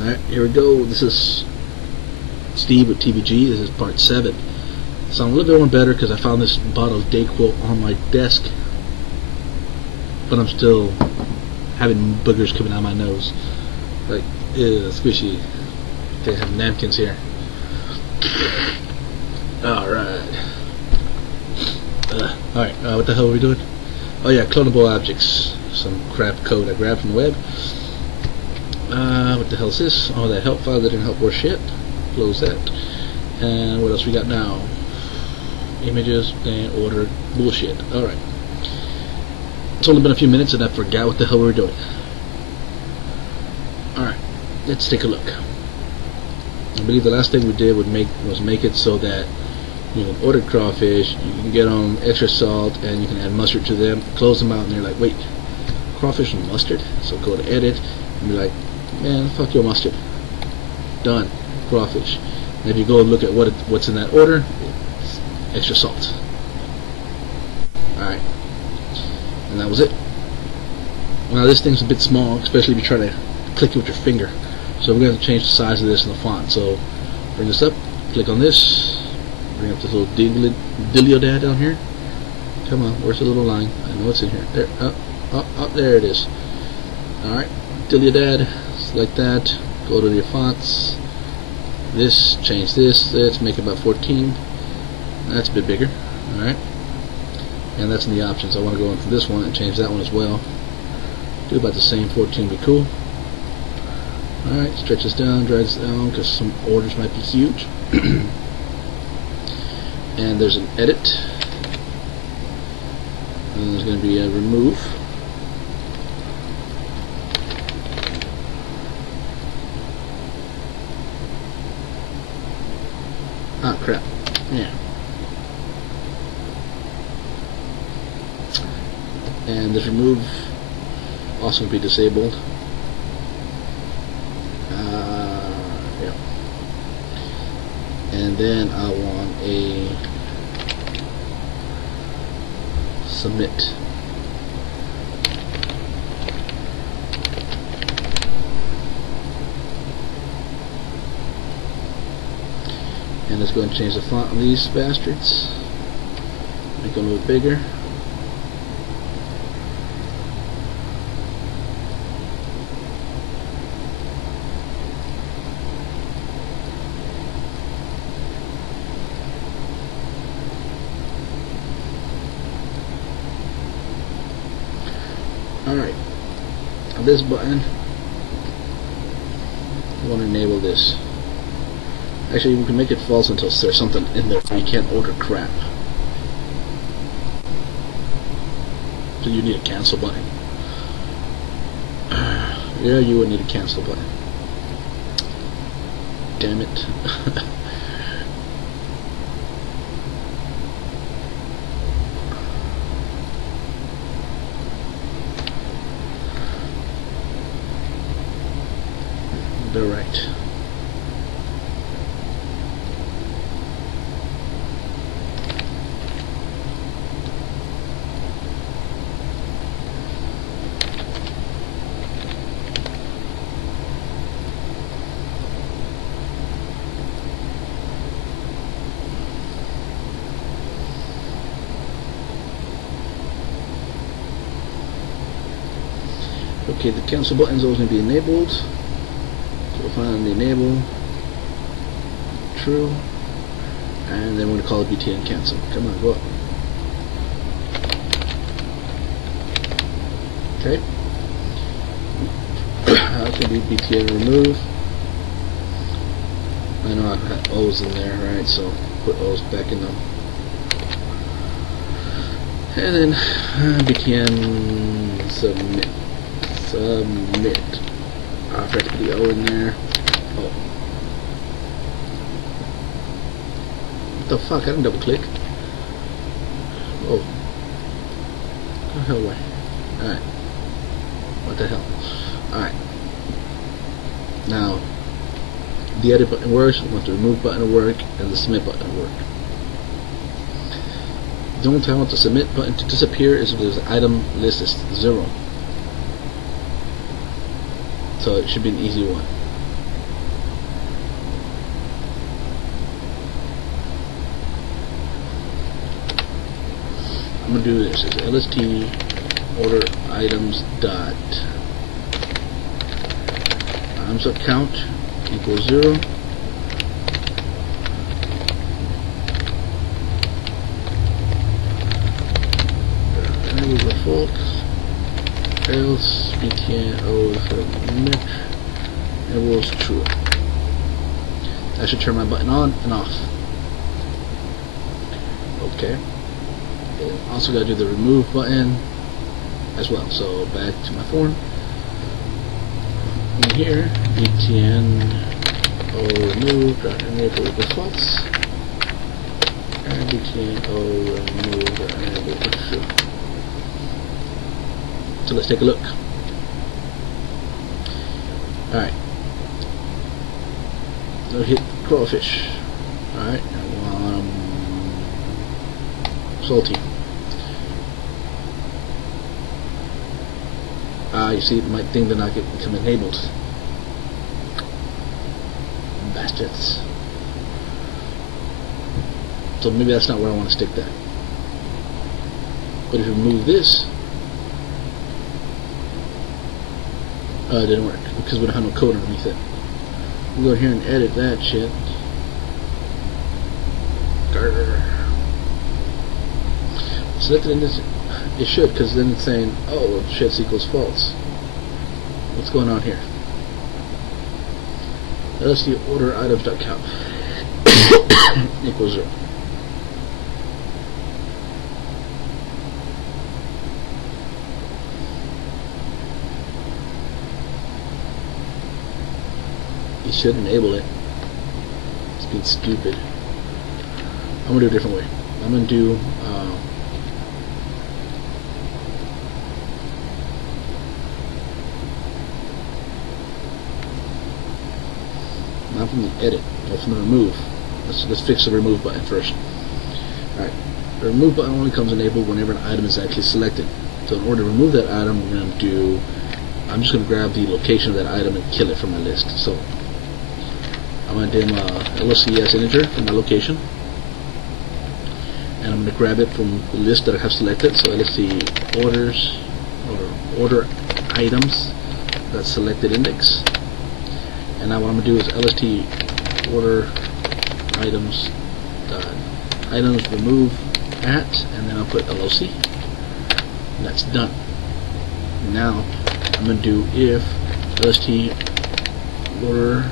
Alright, here we go. This is Steve with TVG. This is part 7. So I'm a little bit more better because I found this bottle of Dayquil on my desk, but I'm still having boogers coming out of my nose. Like, ew, squishy. Okay, I have napkins here. Alright. Alright, what the hell are we doing? Oh yeah, clonable objects. Some crap code I grabbed from the web. What the hell is this? Oh, that help file that didn't help worth shit. Close that. And what else we got now? Images and order bullshit. Alright. It's only been a few minutes and I forgot what the hell we were doing. Alright, let's take a look. I believe the last thing we did was make it so that you can order crawfish, you can get them extra salt, and you can add mustard to them. Close them out and they're like, wait, crawfish and mustard? So go to edit and be like, man, fuck your mustard. Done. Crawfish. And if you go and look at what's in that order, it's extra salt. Alright. And that was it. Now this thing's a bit small, especially if you try to click it with your finger. So we're going to change the size of this and the font. So bring this up, click on this, bring up this little diliodad down here. Come on, where's the little line? I know it's in here. There, up, there it is. Alright, diliodad, select that, go to your fonts, this, change this, let's make it about 14. That's a bit bigger. Alright, and that's in the options. I want to go into this one and change that one as well. Do about the same, 14 would be cool. Alright, stretch this down, drag this down, because some orders might be huge. And there's an edit. And there's going to be a remove. Ah, crap. Yeah. And this remove also will be disabled. Yeah. And then I want a submit. And let's go and change the font on these bastards. Make them a little bigger. Alright, this button, I want to enable this. Actually, we can make it false until there's something in there you can't order crap. So you need a cancel button. Yeah, you would need a cancel button. Damn it. They're right. Okay, the cancel button is always going to be enabled. So we'll find the enable, true, and then we're going to call it BTN cancel. Come on, go up. Okay. That can be BTN remove. I know I've had O's in there, right? So put O's back in them. And then BTN submit. Submit. I forgot to put the O in there. Oh. What the fuck? I didn't double click. Oh. What the hell away? Alright. What the hell? Alright. Now, the edit button works, we want the remove button to work, and the submit button to work. The only time I want the submit button to disappear is if the item list is 0. So it should be an easy one. I'm gonna do this is LST order items dot items dot count equals 0. Enable defaults. Else btn submit enables true. I should turn my button on and off. Okay. And also got to do the remove button as well. So back to my form. In here, btn remove enable defaults and btn remove enable true. So let's take a look. Alright. Let's hit crawfish. Alright, I want salty. You see, it might think they're not become enabled. Bastards. So maybe that's not where I want to stick that. But if you remove this, it didn't work because we don't have no code underneath it. We'll go here and edit that shit. Grr. Selected in this, it should, because then it's saying, oh, shit equals false. What's going on here? Let's see, order items.count equals 0. You should enable it. It's being stupid. I'm gonna do it a different way. I'm gonna do not from the edit, but from the remove. Let's fix the remove button first. Alright. The remove button only comes enabled whenever an item is actually selected. So in order to remove that item, we're gonna do I'm just gonna grab the location of that item and kill it from my list. So I'm going to dim LSCS integer from my location, and I'm going to grab it from the list that I have selected. So LSC orders or order items, that's selected index. And now what I'm going to do is LST order items items remove at, and then I'll put LOC, and that's done. Now I'm going to do if LST order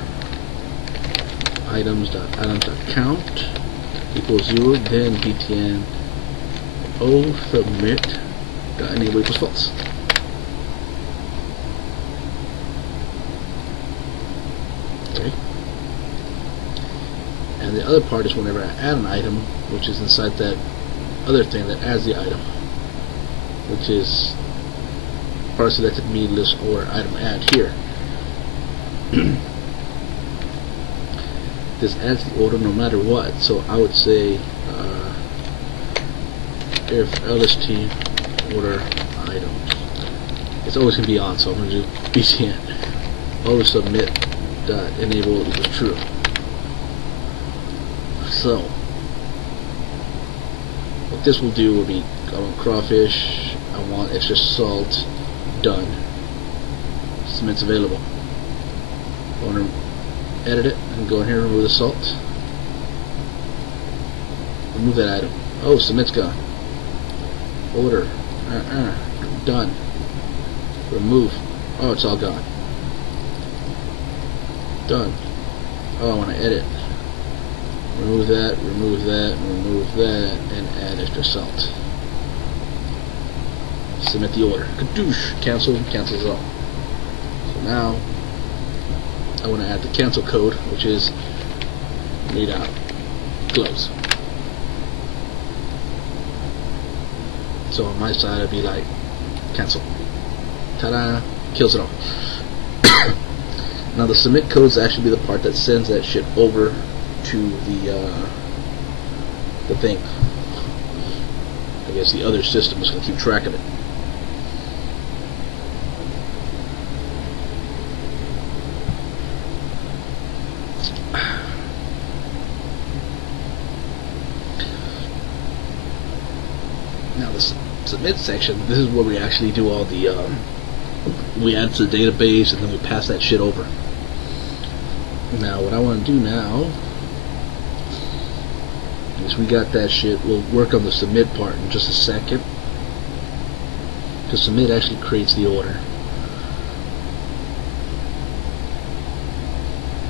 items.count equals 0, then btn submit enable equals false. Okay. And the other part is whenever I add an item, which is inside that other thing that adds the item, which is part selected me list or item add here. This adds the order no matter what. So I would say if LST order items, it's always going to be on, so I'm going to do btn always submit enable equals true. So what this will do will be, I want crawfish, I want extra salt, done, submit's available. I want to edit it and go in here and remove the salt. Remove that item. Oh, submit's gone. Order. Done. Remove. Oh, it's all gone. Done. Oh, I want to edit. Remove that, remove that, remove that, and add extra salt. Submit the order. Kadoosh. Cancel. Cancels all. So now I want to add the cancel code, which is read out, close. So on my side, I'd be like, cancel. Ta-da! Kills it all. Now the submit code is actually be the part that sends that shit over to the thing. I guess the other system is going to keep track of it. Now this submit section, this is where we actually do all the we add to the database and then we pass that shit over. Now what I want to do now is we got that shit. We'll work on the submit part in just a second, because submit actually creates the order.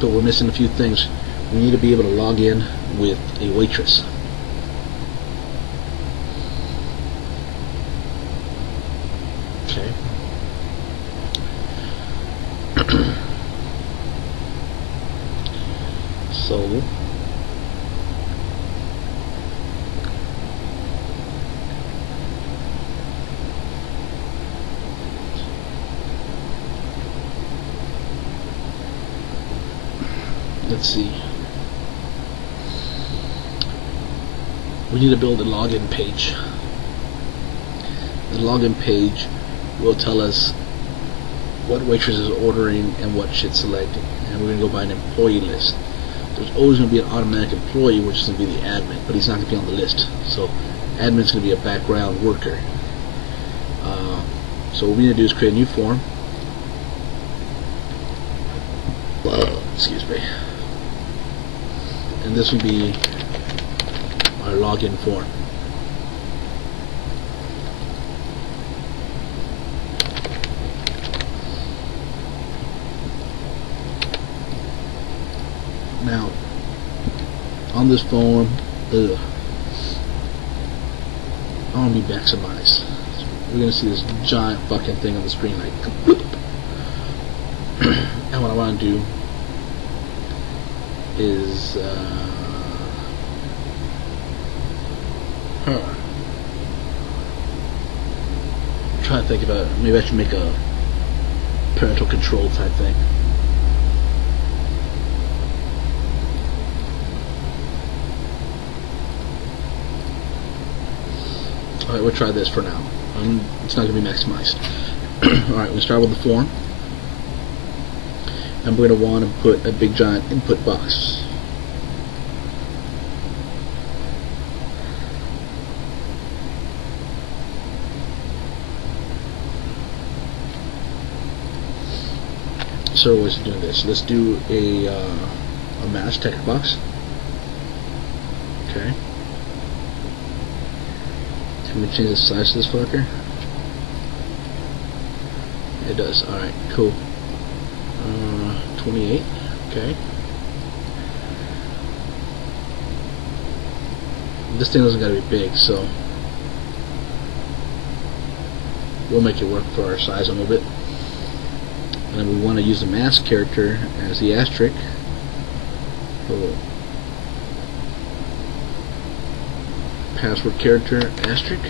But we're missing a few things. We need to be able to log in with a waitress. Okay. So let's see. We need to build a login page. The login page will tell us what waitress is ordering and what shit selected. And we're going to go by an employee list. There's always going to be an automatic employee, which is going to be the admin, but he's not going to be on the list. So admin's going to be a background worker. So what we need to do is create a new form. Excuse me. And this will be our login form. Now, on this form, I want to be maximized. We're going to see this giant fucking thing on the screen, like, and what I want to do is I'm trying to think about it. Maybe I should make a parental control type thing. Alright, we'll try this for now. It's not going to be maximized. Alright, we'll start with the form. And we're going to want to put a big giant input box. Several ways of doing this. Let's do a match text box. Okay. Can we change the size of this fucker? It does. Alright, cool. 28. Okay. This thing doesn't gotta be big, so we'll make it work for our size a little bit. And then we want to use the mask character as the asterisk. So password character asterisk.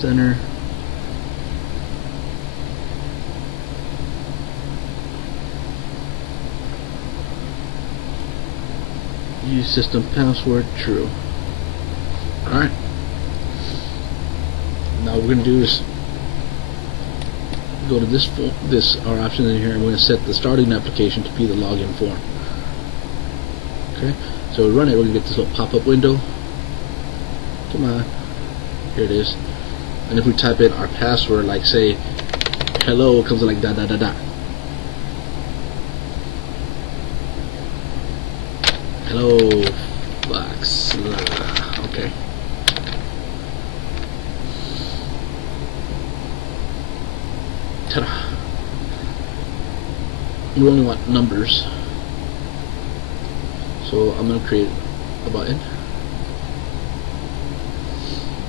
Center. Use system password true. Alright. Now what we're going to do is go to this our option in here, and we're going to set the starting application to be the login form. Okay, so we run it, we're going to get this little pop-up window. Come on. Here it is. And if we type in our password, like say hello, it comes in like da da da da. Hello box. Okay. Ta-da. We only want numbers, so I'm going to create a button.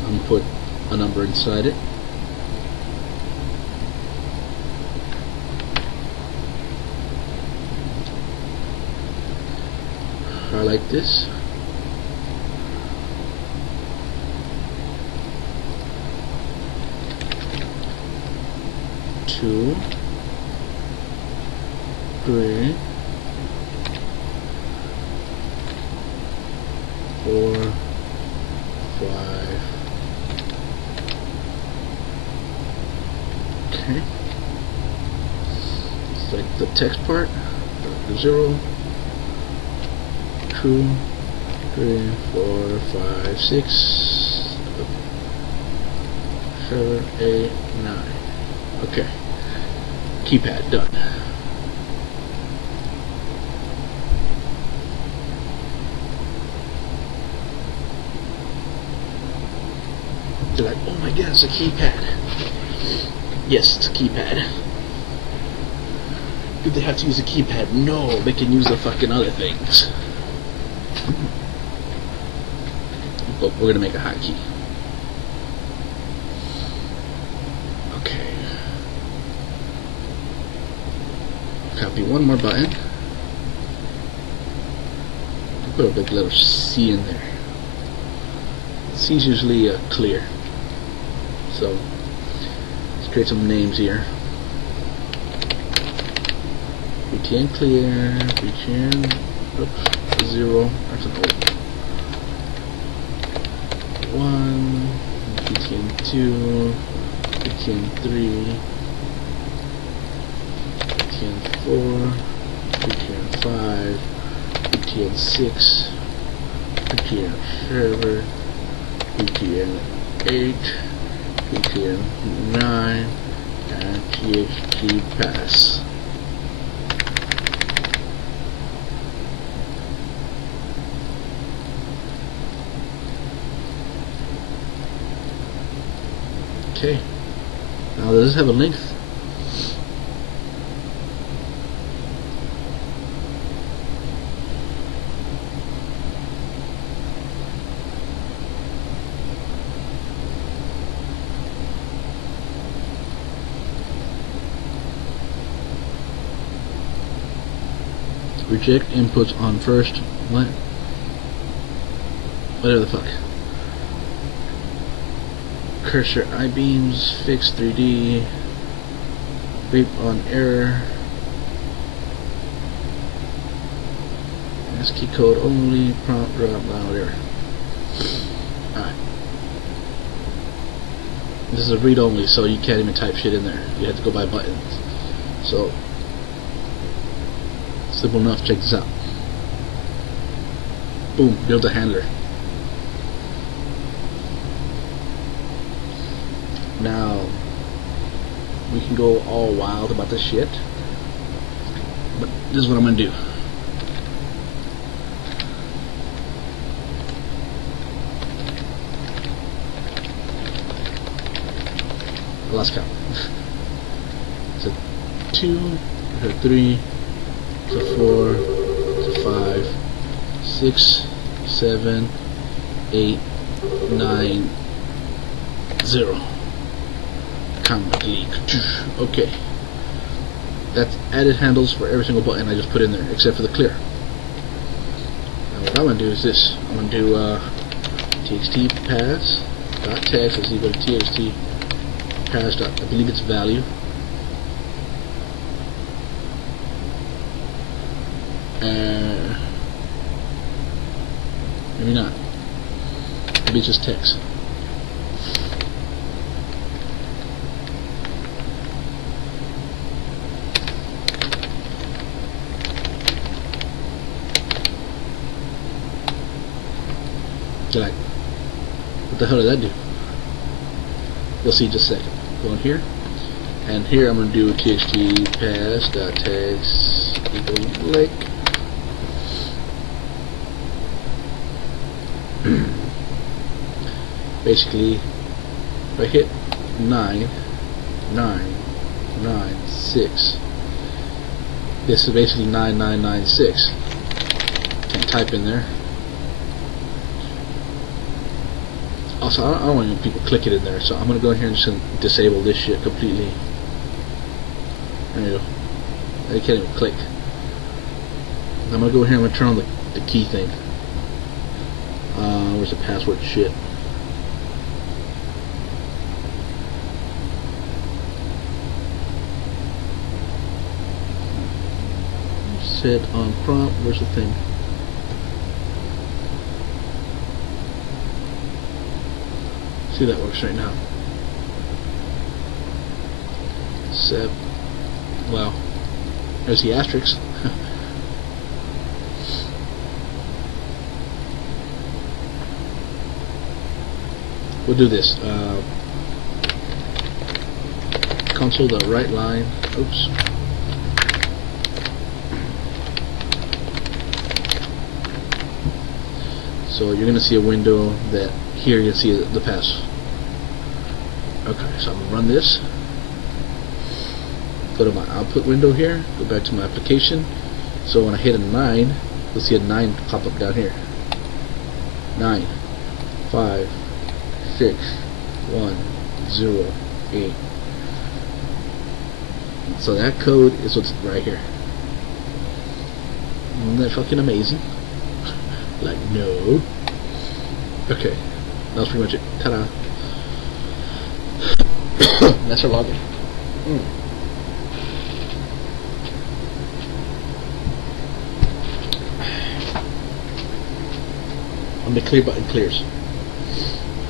I'm going to put a number inside it. Highlight this. Two, three, 4, Okay. Select the text part. 0, 2, 3, 4, 5, 6, 7, 8, 9. Okay. Keypad done. They're like, oh my god, it's a keypad. Yes, it's a keypad. Do they have to use a keypad? No, they can use the fucking other things. But we're gonna make a hotkey. Okay. Copy one more button. Put a big letter C in there. C is usually clear. So let's create some names here. VTN clear, VTN, oops, 0, that's an O. 1, VTN 2, VTN 3, VTN 4, VTN 5, VTN 6, VTN server, VTN 8, VTN 9, and THT pass. Okay, now does this have a length? Reject inputs on first. What? Whatever the fuck. Cursor I-beams, fix 3D, vape on error, ASCII code only, prompt drop loud error. Alright. This is a read only, so you can't even type shit in there. You have to go by buttons. So, simple enough, check this out. Boom, build a handler. Now, we can go all wild about this shit, but this is what I'm gonna do. I lost count. So 2, so 3, so 4, so 5, 6, 7, 8, 9, 0. Okay, that's added handles for every single button I just put in there, except for the clear. Now what I'm gonna do is this. I'm gonna do txt pass dot text. Let's go to txt pass dot, I believe it's value, maybe not. Maybe it's just text. Like, what the hell did that do? You'll see in just a second. Go in here, and here I'm going to do txt pass dot text equals blank. Basically, if I hit 9, 9, 9, 6, this is basically 9996. Can't type in there. Also, I don't want people clicking in there, so I'm going to go in here and just disable this shit completely. There you go. They can't even click. I'm going to go here and I'm going to turn on the key thing. Where's the password shit? Set on prompt. Where's the thing? See, that works right now. except, well, there's the asterisk. We'll do this. Console.write line. Oops. So you're going to see a window that here you can see the pass. Okay, so I'm going to run this. Go to my output window here. Go back to my application. So when I hit a 9, you'll see a 9 pop up down here. 9, 5, 6, 1, 0, 8. So that code is what's right here. Isn't that fucking amazing? Like, no. Okay, that was pretty much it. Ta-da. That's our login. And the clear button clears.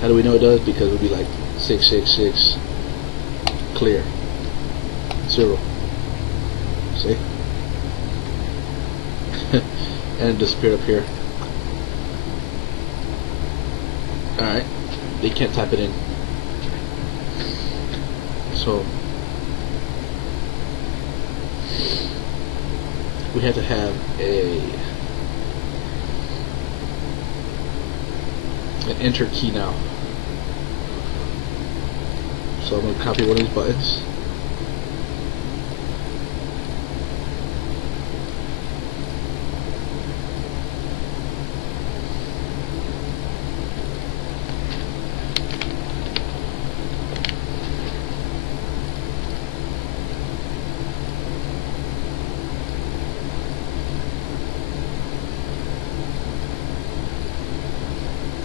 How do we know it does? Because it'll be like 666 clear 0. See? And it disappeared up here. Alright, they can't type it in. So we have to have an enter key now. So I'm going to copy one of these buttons.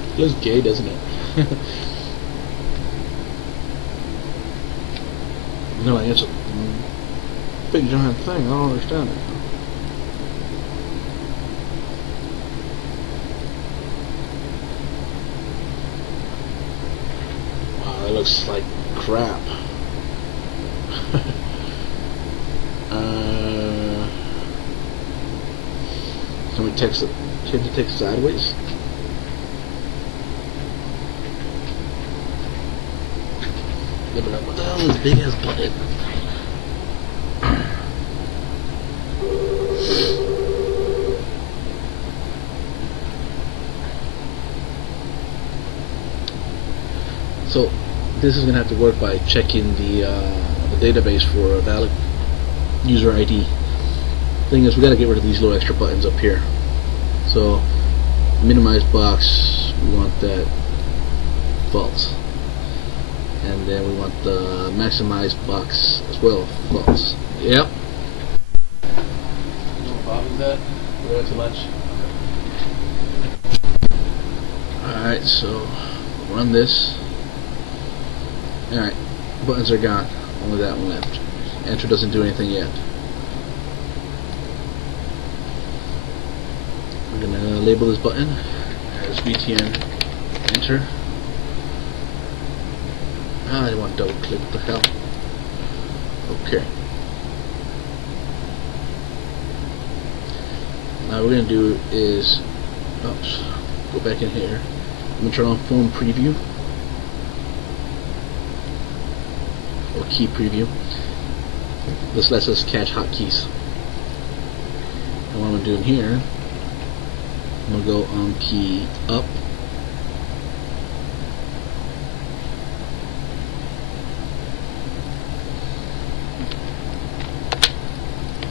It looks gay, doesn't it? No, like it's a big giant thing. I don't understand it. Wow, that looks like crap. Can we change the text sideways? What the hell is this big ass button? So this is gonna have to work by checking the database for a valid user ID. Thing is, we gotta get rid of these little extra buttons up here. So minimize box, we want that false. And then we want the maximize box as well, false. Yep. No problem with that. We're too much. Alright, so run this. Alright, buttons are gone. Only that one left. Enter doesn't do anything yet. We're gonna label this button as VTN enter. I don't want to double click, what the hell? Okay. Now what we're going to do is, oops, go back in here. I'm going to turn on phone preview. Or key preview. This lets us catch hotkeys. And what I'm going to do in here, I'm going to go on key up.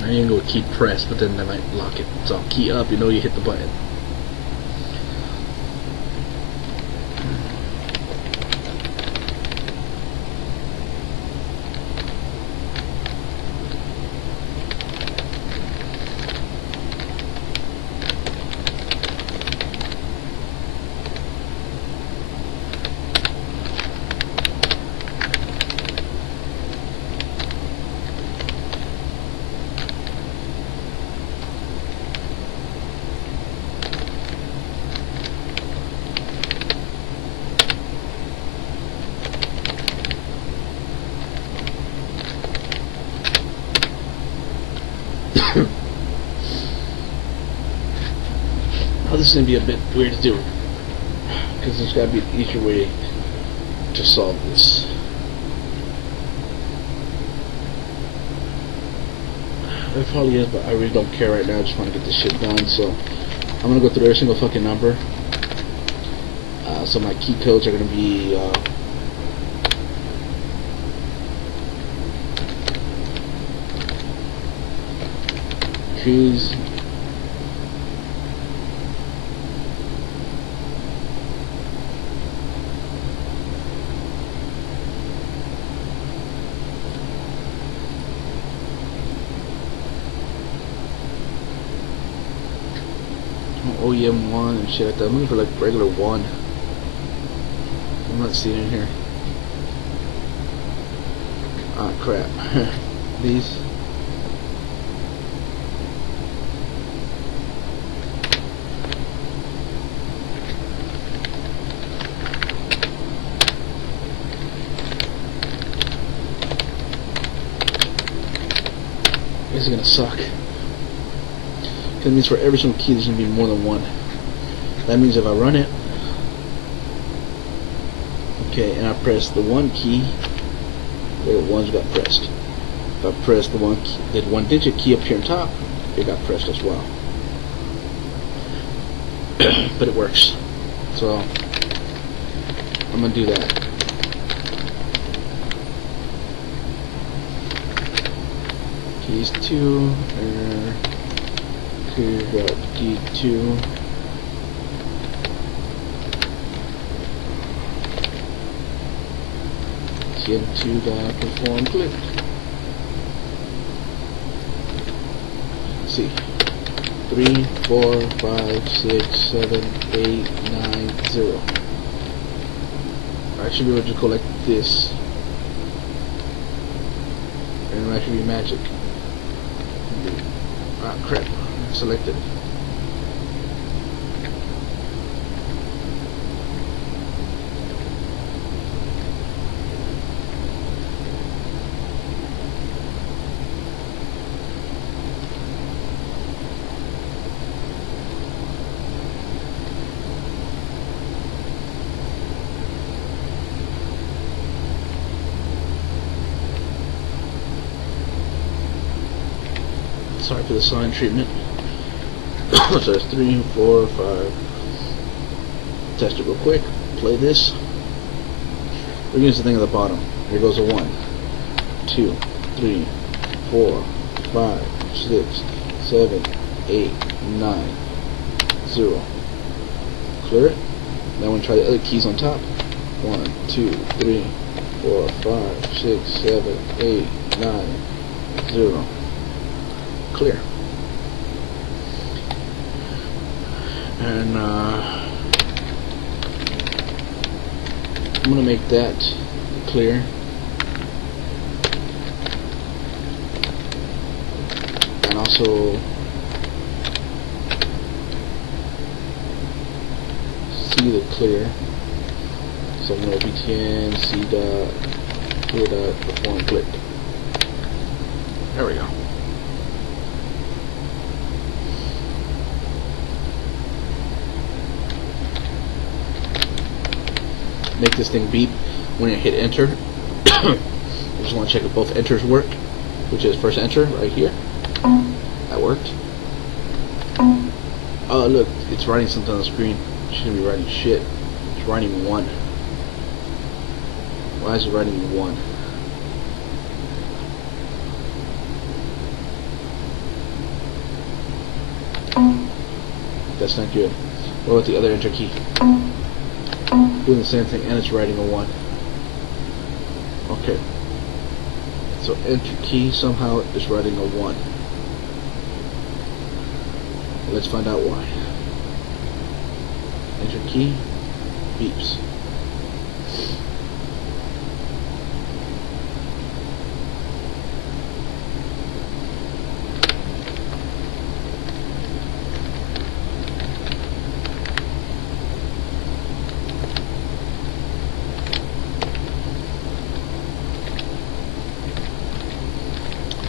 Now you can go with key press, but then that might lock it. So key up, you know you hit the button. Now this is going to be a bit weird to do, because there's got to be an easier way to solve this. There probably is, but I really don't care right now. I just want to get this shit done, so I'm going to go through every single fucking number. So my key codes are going to be keys, OEM 1 and shit like that. I'm looking for like regular 1. I'm not seeing it here. Ah, crap. These. This is gonna suck. That means for every single key there's going to be more than 1. That means if I run it, okay, and I press the 1 key, the 1's got pressed. If I press the 1 digit key up here on top, it got pressed as well. But it works. So I'm going to do that. Keys 2, got key 2. Key 2 dot perform click. Let's see. 3, 4, 5, 6, 7, 8, 9, 0. I should be able to just go like this. And that should be magic. Ah, crap. Selected. Sorry for the sign treatment. So that's 3, 4, 5. Test it real quick. Play this. We're going to use the thing at the bottom. Here goes a 1, 2, 3, 4, 5, 6, 7, 8, 9, 0. Clear it. Now we'll try the other keys on top. 1, 2, 3, 4, 5, 6, 7, 8, 9, 0. Clear. And I'm going to make that clear. And also C the clear. So I'm going to btn C dot clear dot perform click. There we go. Make this thing beep when you hit enter. You just want to check if both enters work, which is first enter right here. That worked. Oh look, it's writing something on the screen. It shouldn't be writing shit. It's writing 1. Why is it writing 1? That's not good. What about the other enter key? Doing the same thing, and it's writing a 1. Okay. So enter key somehow is writing a 1. Let's find out why. Enter key beeps.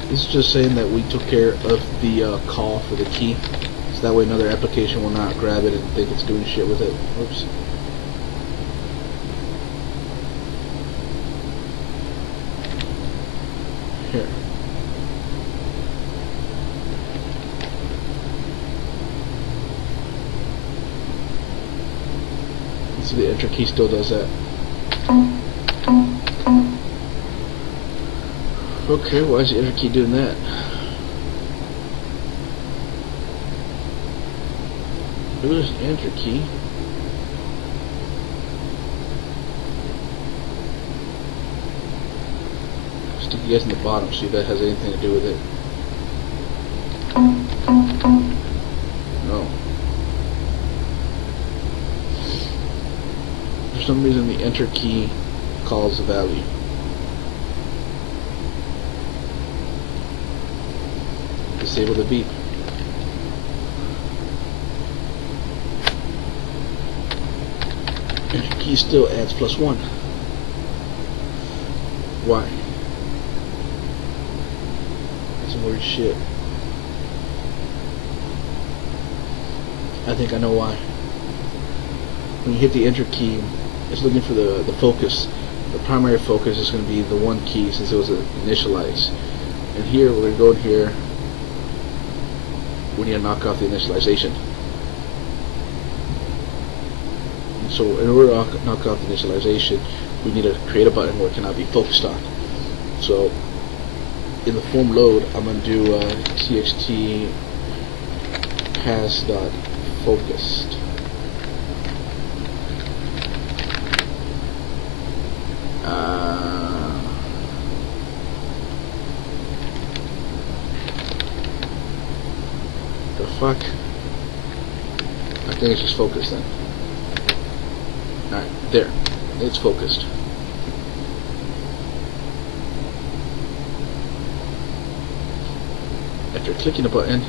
This is just saying that we took care of the call for the key. So that way another application will not grab it and think it's doing shit with it. Oops. Here. See, the enter key still does that. Okay, why is the enter key doing that? There's the enter key. Stick you guys in the bottom, see if that has anything to do with it. No. For some reason the enter key calls the value. Disable the beep. Enter key still adds +1. Why? Some weird shit. I think I know why. When you hit the enter key, it's looking for the focus. The primary focus is going to be the 1 key since it was initialized. And here we're going to go in here. We need to knock off the initialization. And so in order to knock off the initialization, we need to create a button where it cannot be focused on. So in the form load, I'm going to do txt pass.focused. The fuck? I think it's just focused then. Alright, there. It's focused. After clicking the button,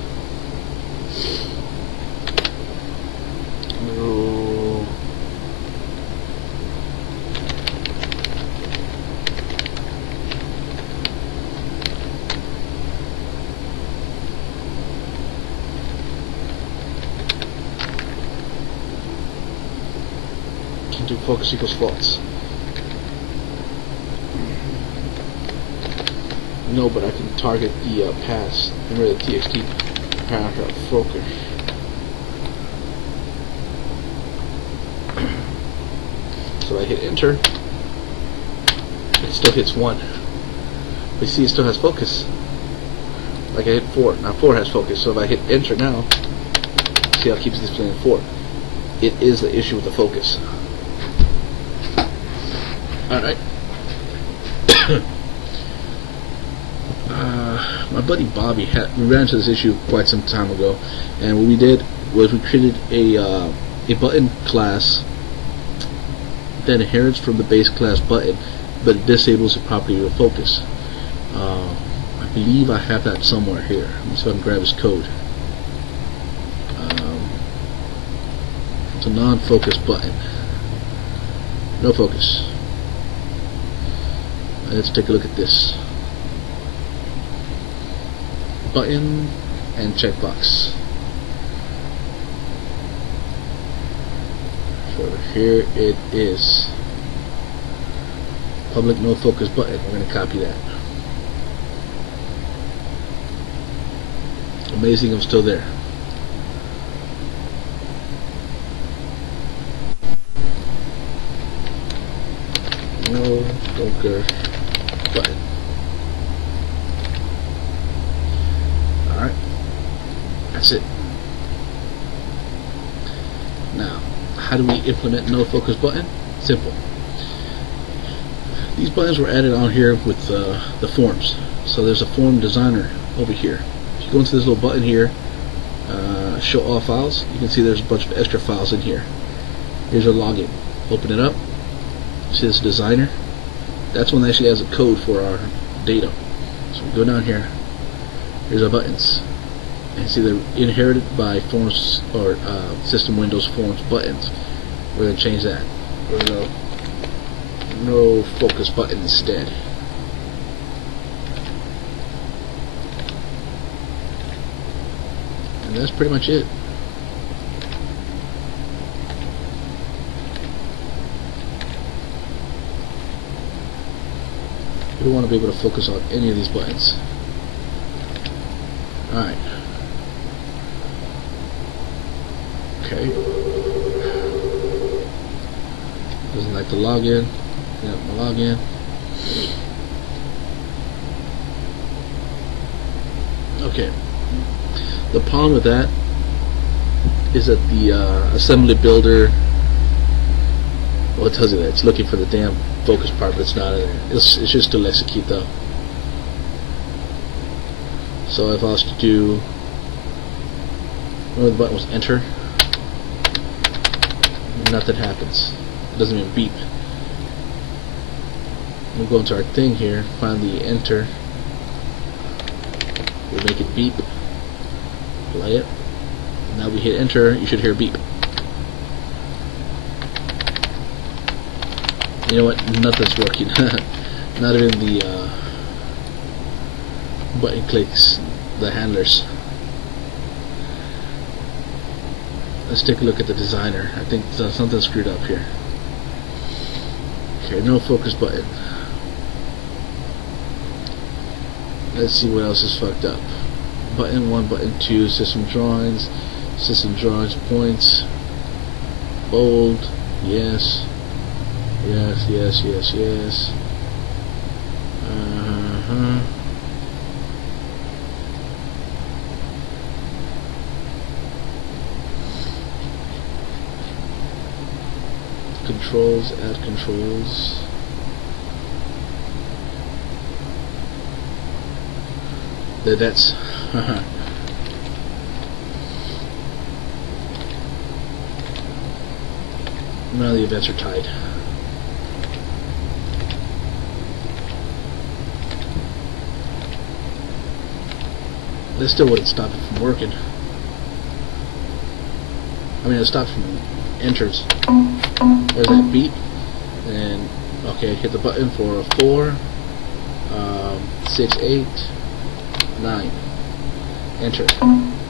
do focus equals false. No, but I can target the pass. Remember the txt paragraph focus. So I hit enter. It still hits 1. But see, it still has focus. Like I hit 4. Now 4 has focus. So if I hit enter now, see how it keeps displaying 4. It is the issue with the focus. Alright. My buddy Bobby we ran into this issue quite some time ago, and what we did was we created a button class that inherits from the base class button, but it disables the property of focus. I believe I have that somewhere here. Let me see if I can grab his code. It's a non-focus button. No focus. Let's take a look at this. Button and checkbox. So here it is. Public no focus button. We're going to copy that. Amazing, I'm still there. No focus button. Alright. That's it. Now, how do we implement no focus button? Simple. These buttons were added on here with the forms. So there's a form designer over here. If you go into this little button here, show all files, you can see there's a bunch of extra files in here. Here's our login. Open it up. See this designer? That's one that actually has a code for our data. So we go down here. Here's our buttons. And see they're inherited by forms or system Windows forms buttons. We're going to change that. We're going to no focus button instead. And that's pretty much it. We want to be able to focus on any of these buttons. Alright. Okay. Doesn't like to log in. Yeah, log in. Okay. The problem with that is that the assembly builder, well, it tells you that it's looking for the damn focus part, but it's not in there. It should still execute though. So if I was to do, remember the button was enter, nothing happens. It doesn't even beep. We'll go into our thing here, find the enter. We'll make it beep. Play it. Now we hit enter, you should hear beep. You know what? Nothing's working. Not even the button clicks, the handlers. Let's take a look at the designer. I think something's screwed up here. Okay, no focus button. Let's see what else is fucked up. Button 1, button 2, system drawings points, bold, yes. Controls, add controls. That's none of the events are tied. This still wouldn't stop it from working. I mean, it stopped from enters. There's that beep, and okay, hit the button for a 4, 6, 8, 9. Enter.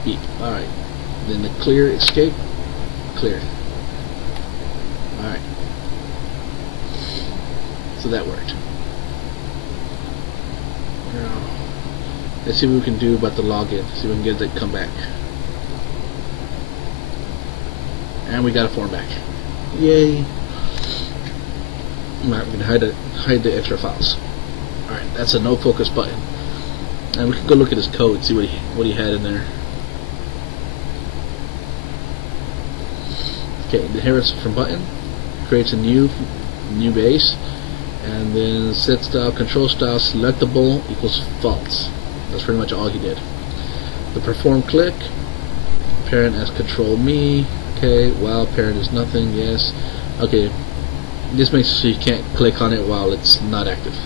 Beep. Alright. Then the clear escape. Clear. Alright. So that worked. Now, let's see what we can do about the login. See if we can get that come back. And we got a form back. Yay. Alright, we can hide the extra files. Alright, that's a no focus button. And we can go look at his code, see what he had in there. Okay, inherits from button, creates a new base, and then set style, control style, selectable equals false. That's pretty much all he did. The perform click, parent as control me. Okay, while parent is nothing, yes. Okay, this makes it so you can't click on it while it's not active.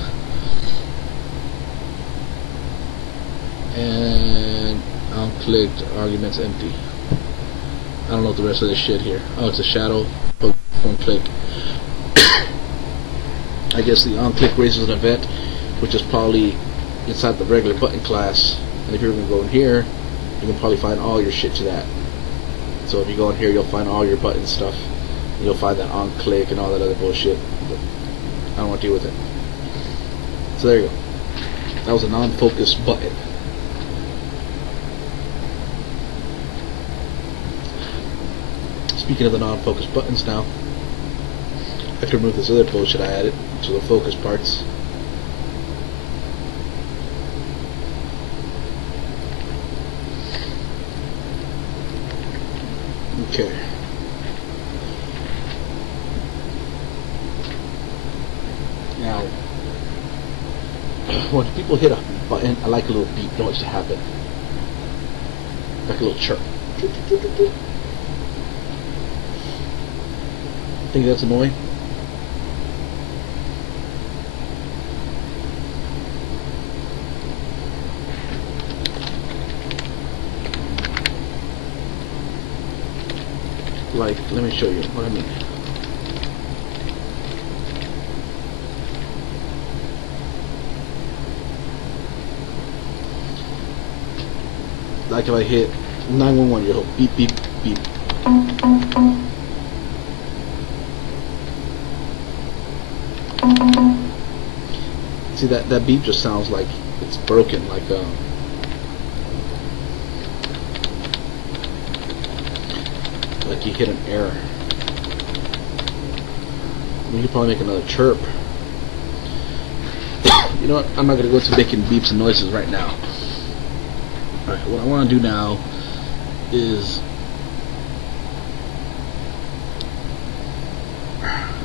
And unclicked arguments empty. I don't know what the rest of this shit here. Oh, it's a shadow. Perform click. I guess the onclick raises an event, which is probably inside the regular button class. And if you're going to go in here, you can probably find all your shit to that. So if you go in here, you'll find all your button stuff. You'll find that on click and all that other bullshit. But I don't want to deal with it. So there you go. That was a non-focus button. Speaking of the non-focus buttons now, I can remove this other bullshit I added to the focus parts. Okay. Now, when people hit a button, I like a little beep noise to happen. Like a little chirp. Think that's annoying? Like, let me show you what I mean. Like if I hit 911, you hope. Beep, beep, beep. See, that beep just sounds like it's broken, like you hit an error. We could probably make another chirp. You know what? I'm not going to go to making beeps and noises right now. Alright, what I want to do now is...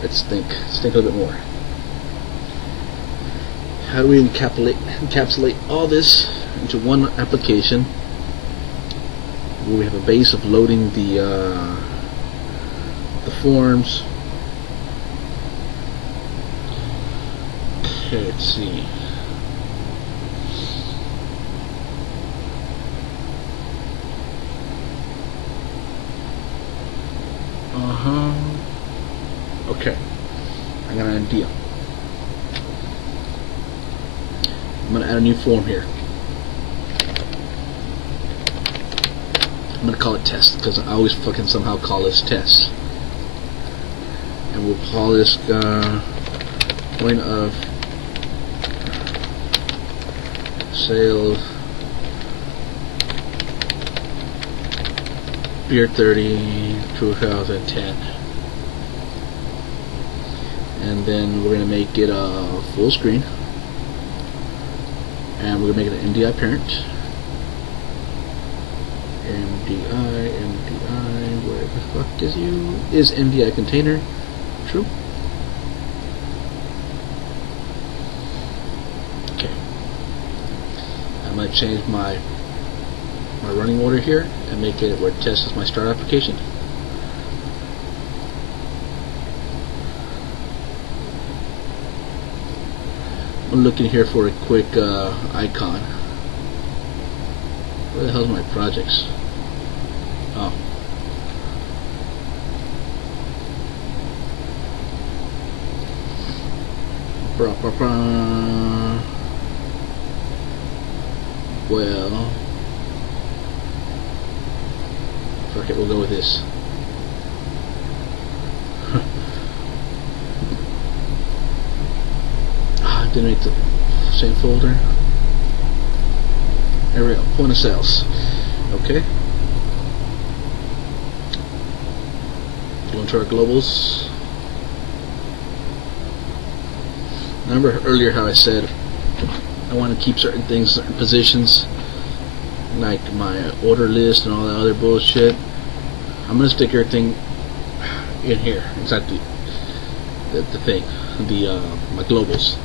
let's think a little bit more. How do we encapsulate all this into one application where we have a base of loading the forms. Okay, let's see. Okay, I got an idea. I'm gonna add a new form here. I'm gonna call it test because I always fucking somehow call this test. And we'll call this point of sale beer 30 2010. And then we're gonna make it a full screen. And we're going to make it an MDI parent. MDI, where the fuck is MDI container? True. Okay. I might change my running order here and make it where test is my start application. I'm looking here for a quick icon. Where the hell's my projects? Oh. Well, fuck it, we'll go with this. Didn't make the same folder. There we go. Point of sales. Okay. Go into our globals. Remember earlier how I said I want to keep certain things, certain positions, like my order list and all that other bullshit. I'm gonna stick everything in here inside the thing, my globals.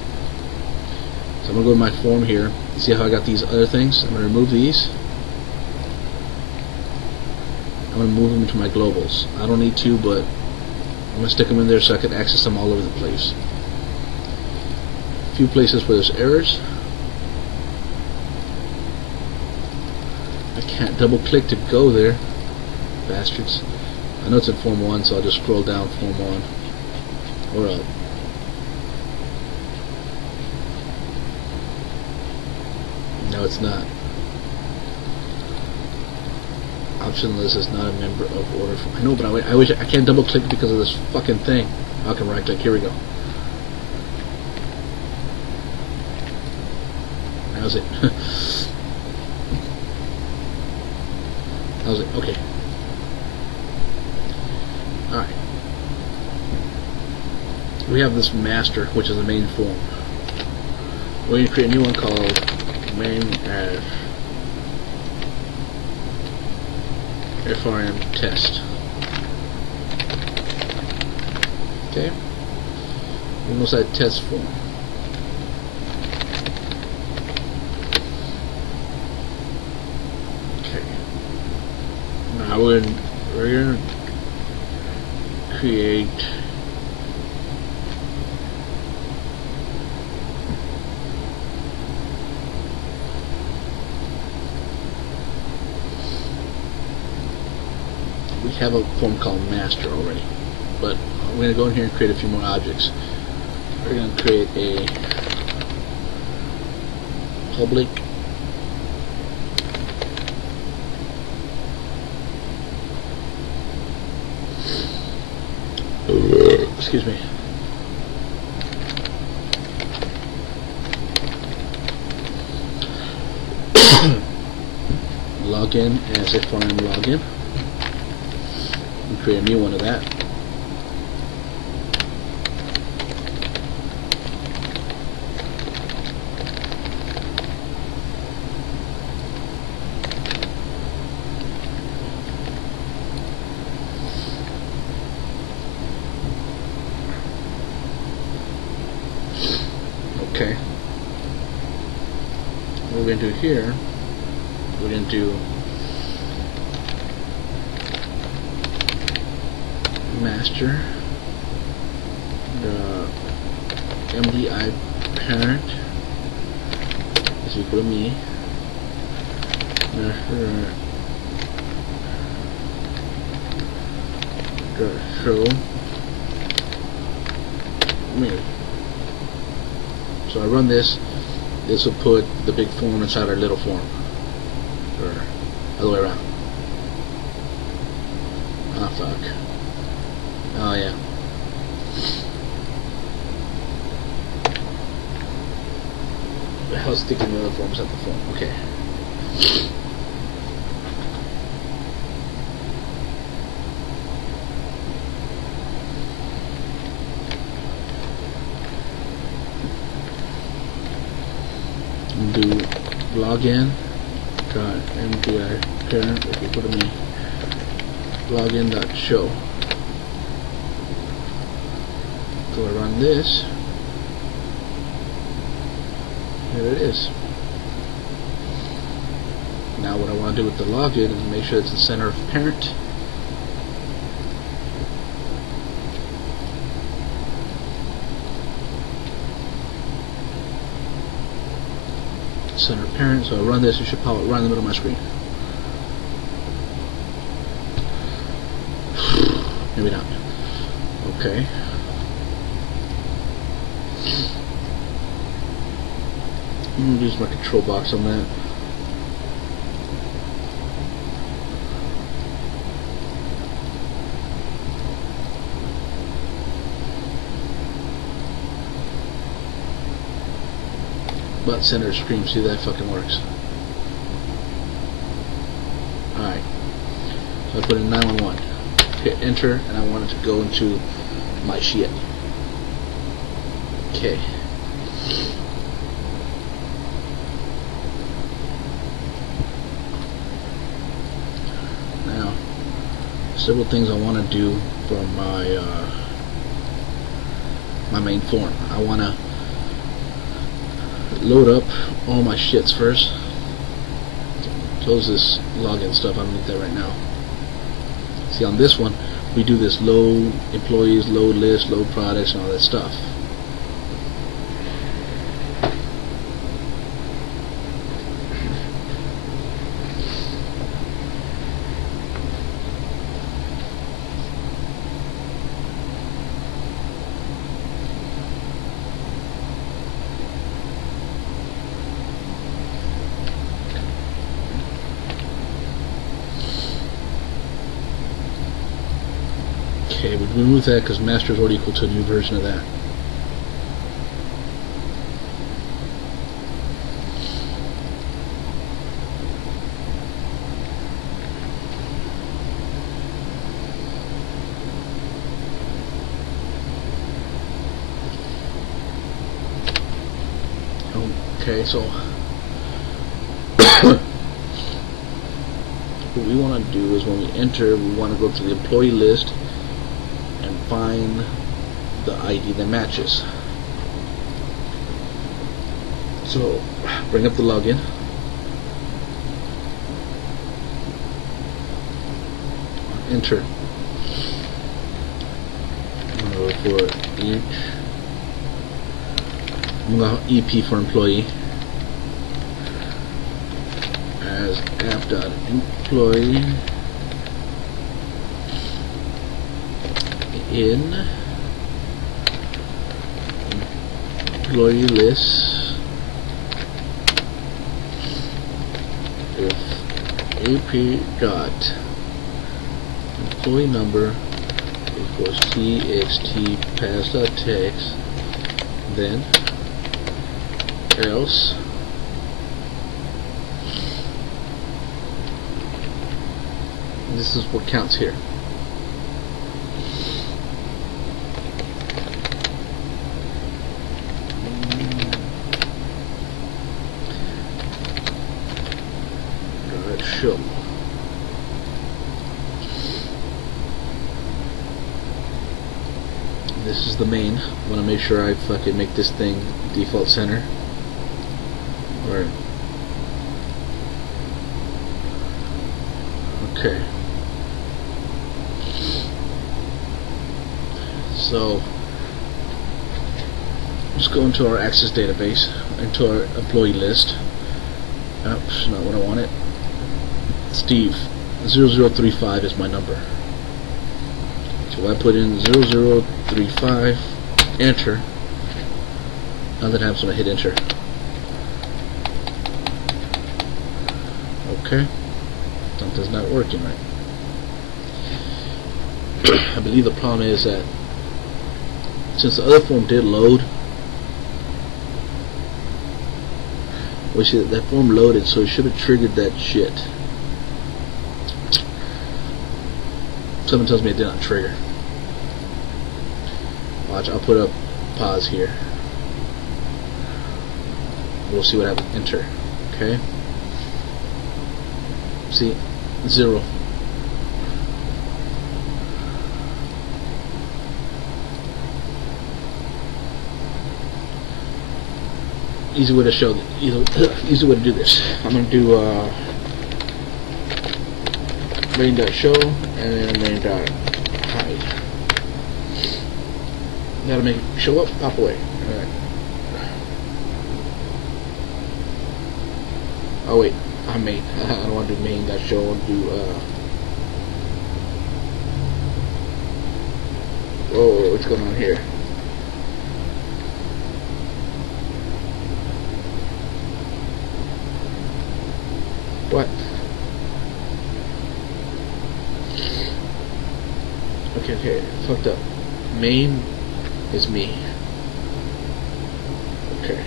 So I'm going to go to my form here. See how I got these other things? I'm going to remove these. I'm going to move them into my globals. I don't need to, but I'm going to stick them in there so I can access them all over the place. A few places where there's errors. I can't double click to go there. Bastards. I know it's in Form 1, so I'll just scroll down Form 1. Or up. No, it's not. Option list is not a member of order. I know, but I wish I can't double click because of this fucking thing. I can right click. Here we go. How's it? How's it? Okay. Alright. We have this master, which is the main form. We're going to create a new one called main as FRM test. Okay. We must add test form. Okay. Now we're going to create have a form called master already, but I'm going to go in here and create a few more objects. We're going to create a public excuse me. Login as a foreign login. And create a new one of that. Okay. What we're going to do here, we're going to do master the MDI parent is equal to me. Master show me. So I run this. This will put the big form inside our little form, or other way around. Ah, fuck. Oh yeah. The hell's sticking the other forms at the form? Okay. Do login .mdi parent if you put me login.show. So I run this. Here it is. Now what I want to do with the login is make sure it's the center of parent. Center parent, so I run this, it should pop up right in the middle of my screen. Maybe not. Okay. I'm going to use my control box on that. But center screen, see that fucking works. Alright. So I put in 911. Hit enter, and I want it to go into my shit. Okay. Now, several things I want to do for my my main form. I want to load up all my shits first. Close this login stuff. I don't need that right now. See, on this one, we do this load employees, load list, load products, and all that stuff. Okay, we remove that because master is already equal to a new version of that. Okay, so what we want to do is when we enter, we want to go to the employee list and find the ID that matches. So bring up the login. Enter. For each, I'm going to EP for employee as app.employee in employee list if ap dot employee number equals txt pass.text, then else this is what counts here. Show. This is the main. I want to make sure I fucking make this thing default center. Or okay. So let's go into our Access database, into our employee list. Oops, not what I wanted. Steve 0035 is my number. So I put in 0035, enter. Now that happens when I hit enter. Okay, something's not working right. I believe the problem is that since the other form did load, we see that form loaded, so it should have triggered that shit. Something tells me it did not trigger. Watch, I'll put up pause here. We'll see what happens. Enter. Okay. See? 0. Easy way to show, easy way to do this. I'm gonna do main.show and then main.hide. That'll make it show up, pop away. Alright. Oh wait, I'm main. I don't want to do main.show, I want to do whoa, what's going on here? What? Okay, fucked up. Main is me. Okay.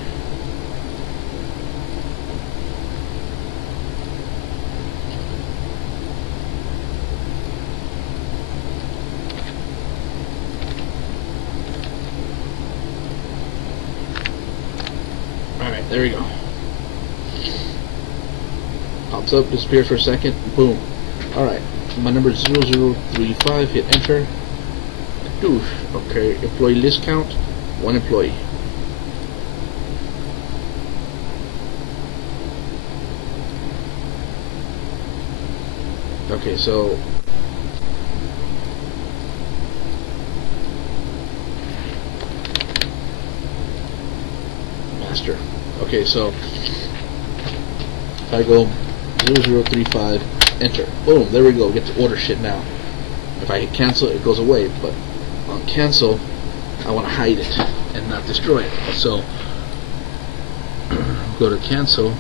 Alright, there we go. Pops up, disappear for a second, boom. Alright, my number is 0035, hit enter. Okay, employee list count, 1 employee. Okay, so master. Okay, so if I go 0035, enter. Boom, there we go. Get to order shit now. If I hit cancel, it goes away, but on cancel, I want to hide it and not destroy it. So go to cancel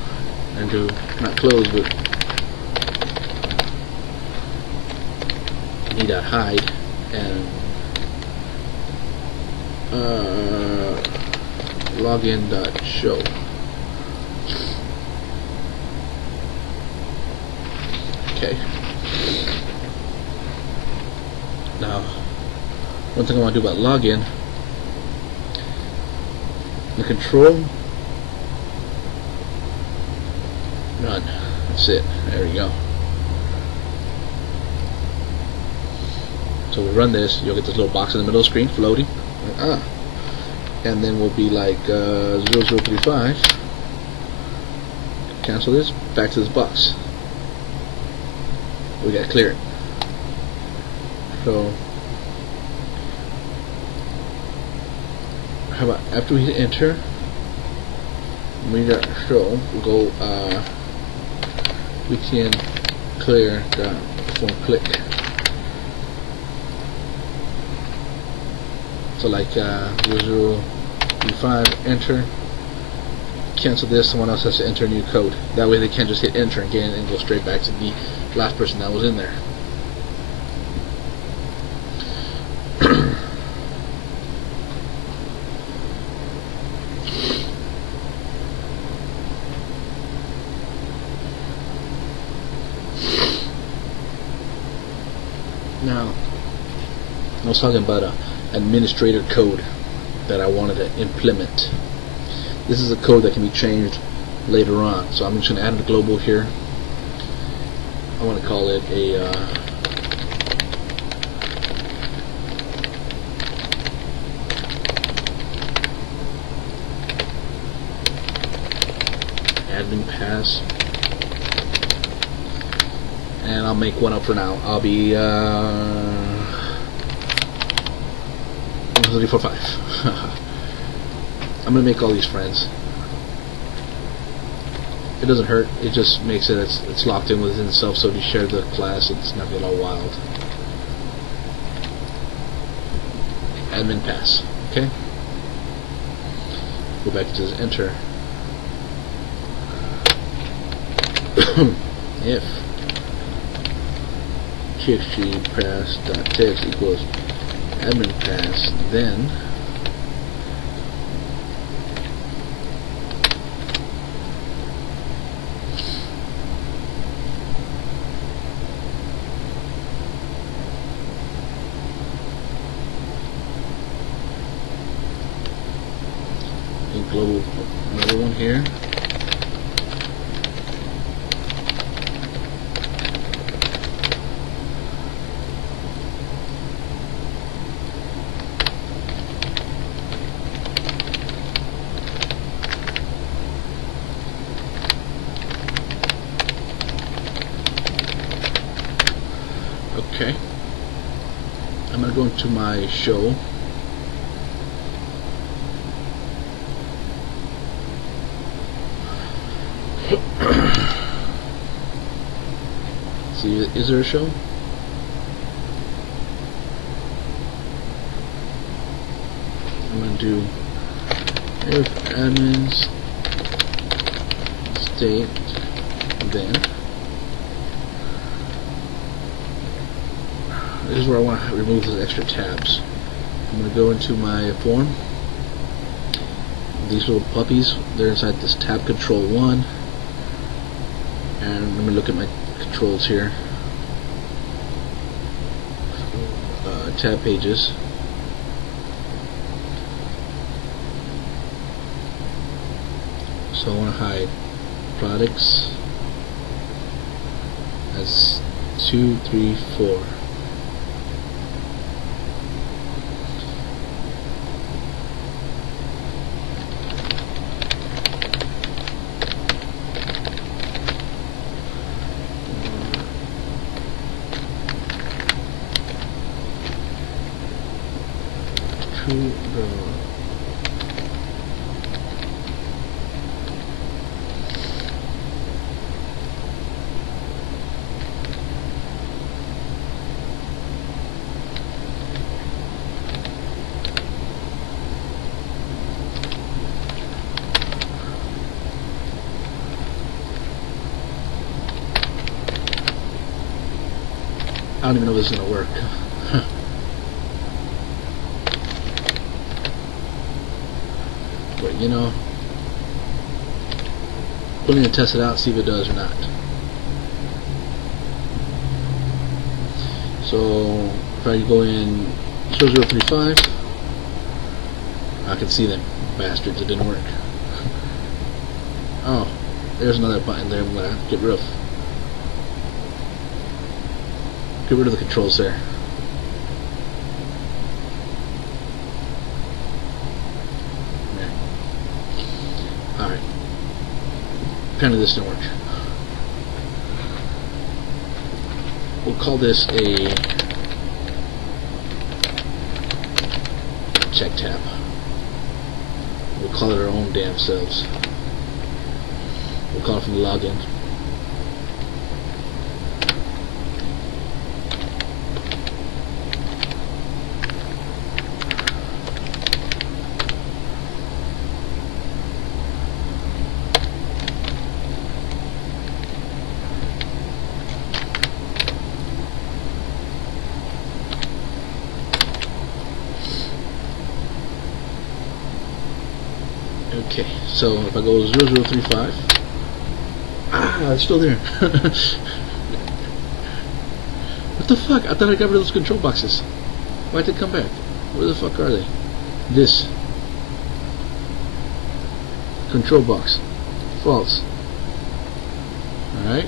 and do not close, but hide and login.show. Okay. Now, one thing I want to do about login, the control, none. That's it. There we go. So we run this, you'll get this little box in the middle of the screen floating. And then we'll be like 0035. Cancel this, back to this box. We gotta clear it. So how about after we hit enter, we got show, we'll go we can clear the form click. So like 0035, enter, cancel this, someone else has to enter a new code. That way they can't just hit enter again and go straight back to the last person that was in there. Now, I was talking about a administrator code that I wanted to implement. This is a code that can be changed later on. So I'm just going to add a global here. I want to call it a admin pass, and I'll make one up for now. I'll be 3, 4, 5. I'm gonna make all these friends. It doesn't hurt. It just makes it it's locked in within itself. So if you share the class, it's not get all wild. Admin pass. Okay. Go back to this enter. If txt pass.text equals admin pass, then global, another one here. Okay, I'm going to go into my show. See, is there a show? I'm going to do if admins state then. This is where I want to remove those extra tabs. I'm going to go into my form. These little puppies, they're inside this tab control 1. And let me look at my controls here. Tab pages. So I want to hide products as 2, 3, 4. I don't even know if this is going to work. But you know, we're going to test it out, see if it does or not. So if I go in 0035, I can see them bastards. It didn't work. Oh, there's another button there. I'm going to get rid of. Get rid of the controls there. Yeah. Alright. Apparently this didn't work. We'll call this a check tab. We'll call it our own damn selves. We'll call it from the login. Okay, so if I go 0035, it's still there. Let's What the fuck? I thought I got rid of those control boxes. Why'd they come back? Where the fuck are they? This. Control box. False. Alright.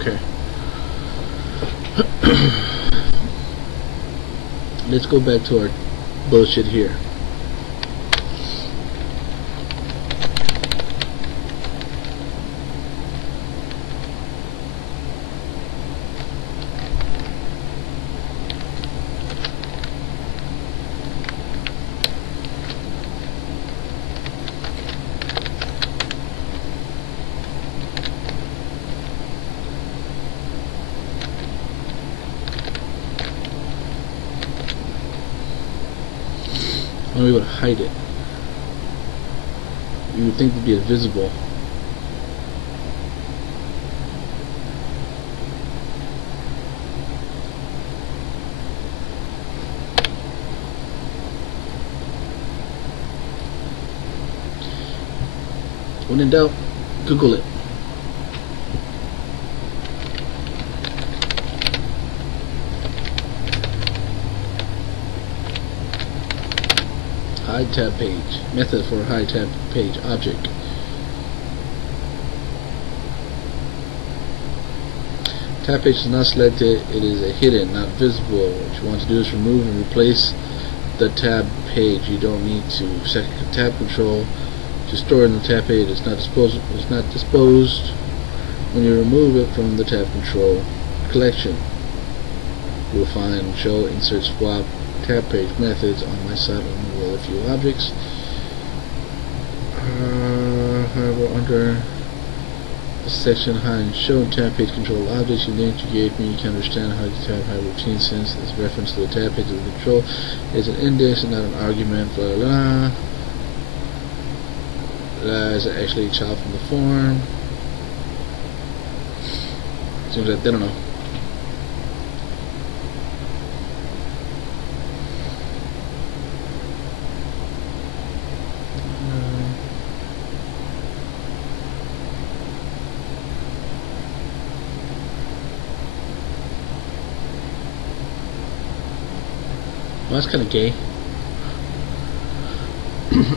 Okay. Let's go back to our bullshit here. I want to be able to hide it. You would think it'd be invisible. When in doubt, Google it. Hide tab page. Method for hide tab page object. Tab page is not selected. It is a hidden, not visible. What you want to do is remove and replace the tab page. You don't need to set tab control to store in the tab page. It's not disposed. It's not disposed when you remove it from the tab control collection. You will find show, insert, swap, tab page methods on my side of removal of a few objects. However, under the section hide and show tab page control objects you gave me, you can understand how the tab hide routine since this reference to the tab page of the control is an index and not an argument. Blah blah blah. Is actually a child from the form. Seems like they don't know. Well, that's kind of gay.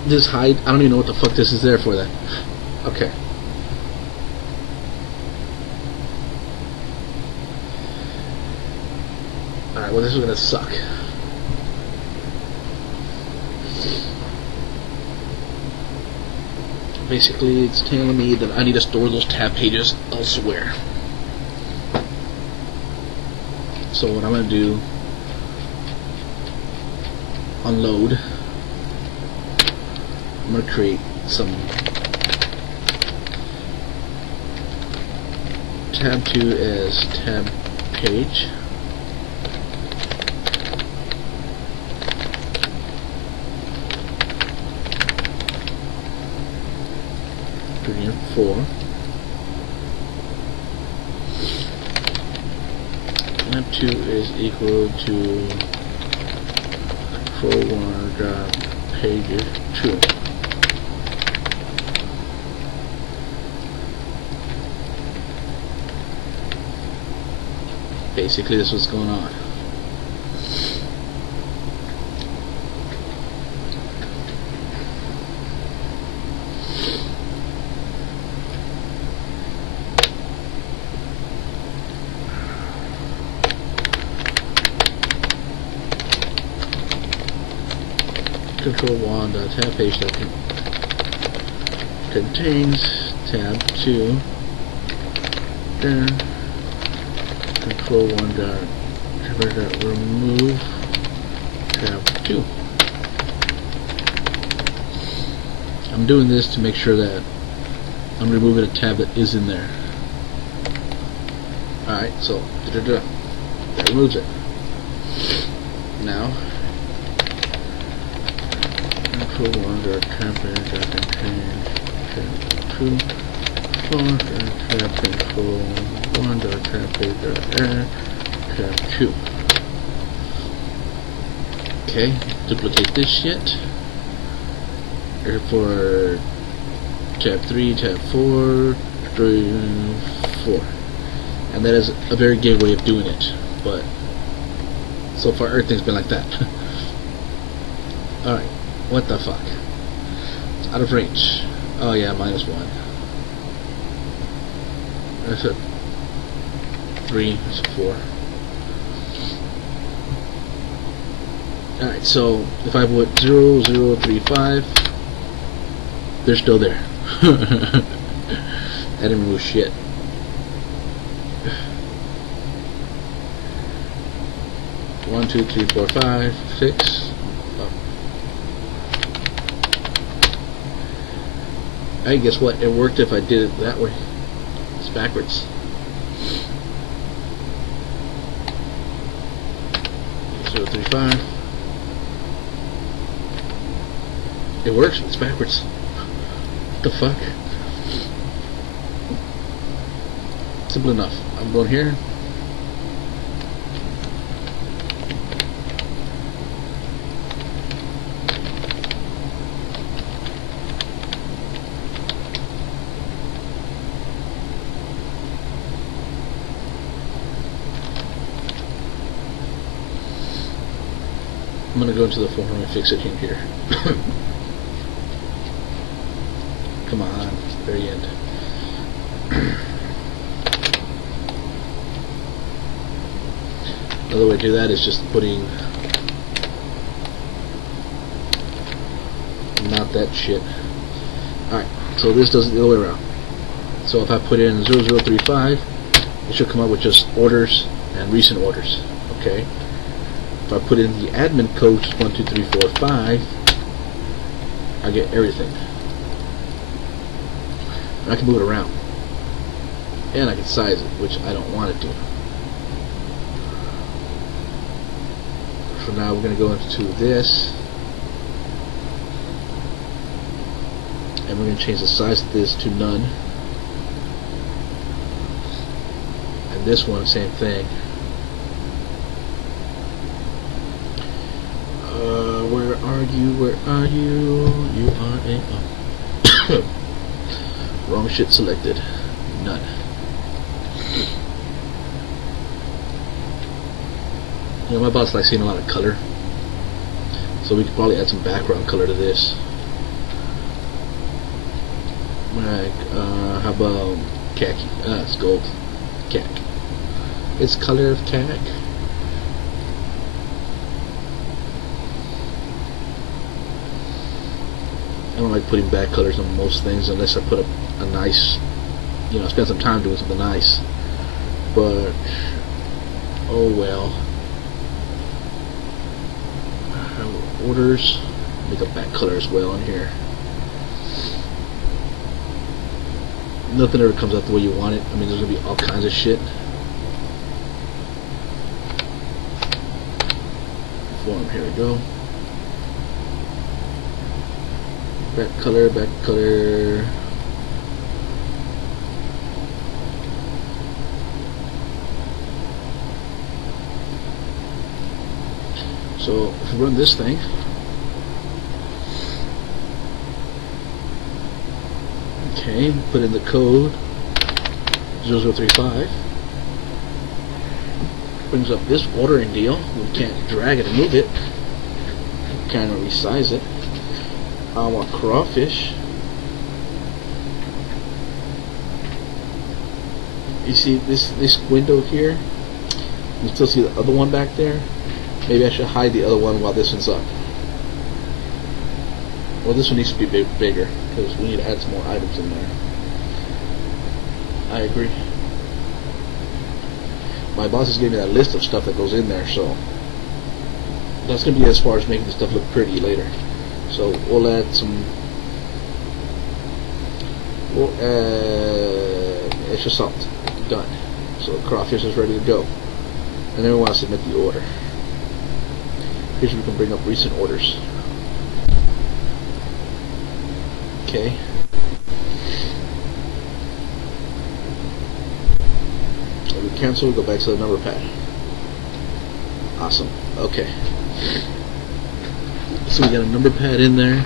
This hide, I don't even know what the fuck this is there for then. Okay. Alright, well this is gonna suck. Basically, it's telling me that I need to store those tab pages elsewhere. So what I'm gonna do, unload. I'm going to create some tab 2 as tab page. Putting in 4. Tab 2 is equal to control1 dot pages 2. Basically, this is what's going on. Control1 dot tab page that contains tab 2. Then Control1 dot remove tab 2. I'm doing this to make sure that I'm removing a tab that is in there. Alright, so that removes it. Now Control1 dot tab page that contains tab 2. Tab control1 dot tab page dot add tab 2. Okay, duplicate this shit. For tab 3, tab 4, 3, 4. And that is a very gay way of doing it, but so far everything's been like that. Alright, what the fuck? It's out of range. Oh yeah, -1. That's a 3, that's a 4. Alright, so if I put 0, 0, 3, 5, they're still there. I didn't remove shit. One, 2, 3, 4, 5, 6. Oh. Hey, guess what? It worked if I did it that way. It's backwards. 0, 3, 5. It works. It's backwards. What the fuck? Simple enough. I'm going here. I'm gonna go into the forum and fix it in here. Come on, it's the very end. Another way to do that is just putting not that shit. Alright, so this does it the other way around. So if I put in 0035, it should come up with just orders and recent orders. Okay. If I put in the admin code 1, 2, 3, 4, 5, I get everything. And I can move it around. And I can size it, which I don't want it to. So now we're going to go into this. And we're going to change the size of this to none. And this one, same thing. Where are you? Where are you? You are a... Wrong shit selected. None. You know, my boss likes seeing a lot of color. So we could probably add some background color to this. Like, how about khaki? It's gold. Khaki. It's color of khaki. I don't like putting back colors on most things unless I put a nice, you know, spend some time doing something nice. But, oh well. Orders, make a back color as well in here. Nothing ever comes out the way you want it. I mean, there's gonna be all kinds of shit. Form, here we go. Back color, back color. So if we run this thing, okay, put in the code 0035, brings up this ordering deal. We can't drag it and move it. Kind of resize it. I want crawfish. You see this window here? You still see the other one back there? Maybe I should hide the other one while this one's up. Well, this one needs to be bigger because we need to add some more items in there. I agree. My boss is giving me that list of stuff that goes in there, so that's going to be as far as making the stuff look pretty later. So we'll add some. We'll add extra salt. Done. So the crawfish is ready to go. And then we want to submit the order. Here's where we can bring up recent orders. Okay. So we cancel, go back to the number pad. Awesome. Okay. So we got a number pad in there.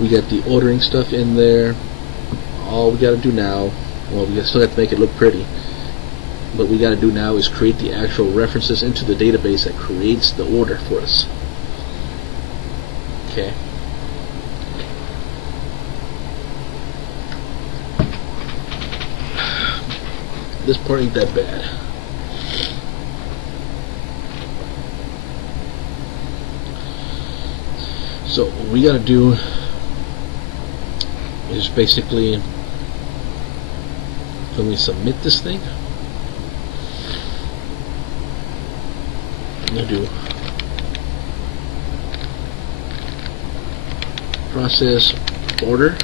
We got the ordering stuff in there. All we got to do now, well, we still have to make it look pretty. What we got to do now is create the actual references into the database that creates the order for us. Okay. This part ain't that bad. So what we got to do is basically, when we submit this thing, I'm going to do PoS Order.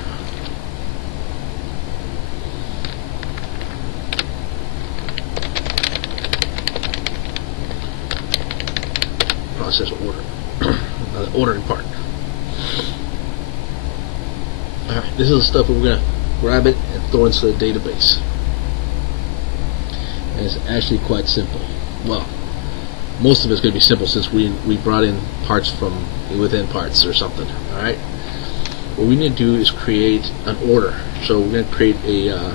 PoS Order. The ordering part. Alright, this is the stuff where we're going to grab it and throw into the database. And it's actually quite simple. Well, most of it's going to be simple since we brought in parts from within parts or something. Alright? What we need to do is create an order. So we're going to create a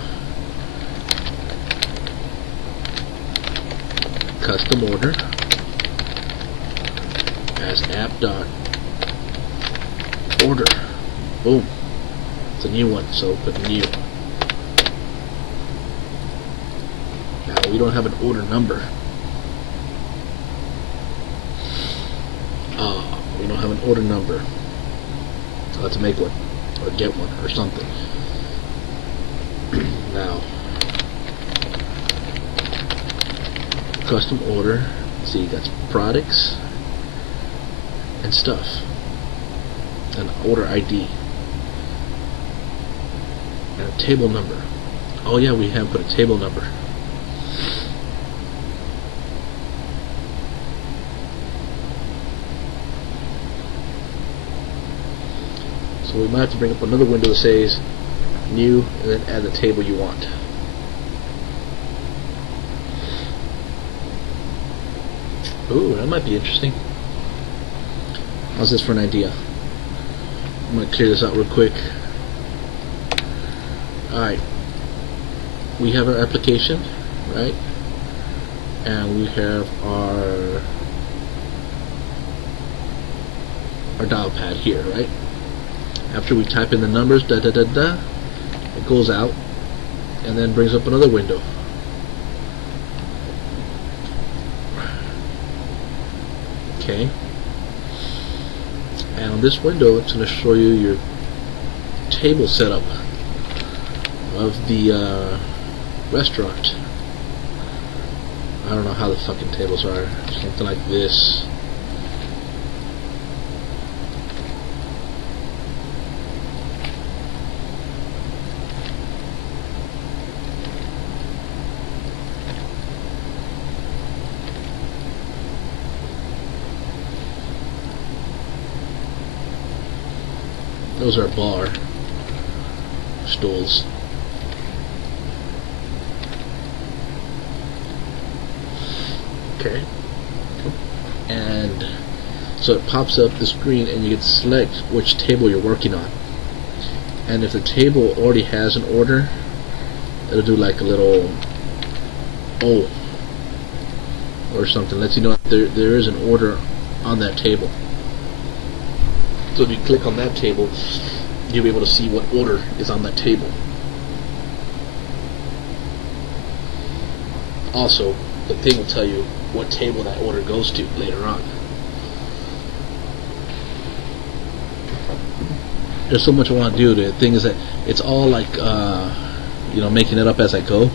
custom order as app.order. Boom. It's a new one, so put new. Now we don't have an order number. We don't have an order number. So let's make one, or get one, or something. Now, custom order. See, that's products and stuff, and order ID. And a table number. Oh yeah, we have put a table number. So we might have to bring up another window that says new and then add the table you want. Ooh, that might be interesting. How's this for an idea? I'm going to clear this out real quick. Alright, we have our application, right? And we have our dial pad here, right? After we type in the numbers, it goes out and then brings up another window. Okay. And on this window, it's going to show you your table setup of the restaurant. I don't know how the fucking tables are. Something like this. Those are bar stools. Okay. And so it pops up the screen and you can select which table you're working on. And if the table already has an order, it'll do like a little O or something, lets you know there is an order on that table. So if you click on that table, you'll be able to see what order is on that table. Also, the thing will tell you what table that order goes to later on. There's so much I want to do. The thing is that it's all like, making it up as I go.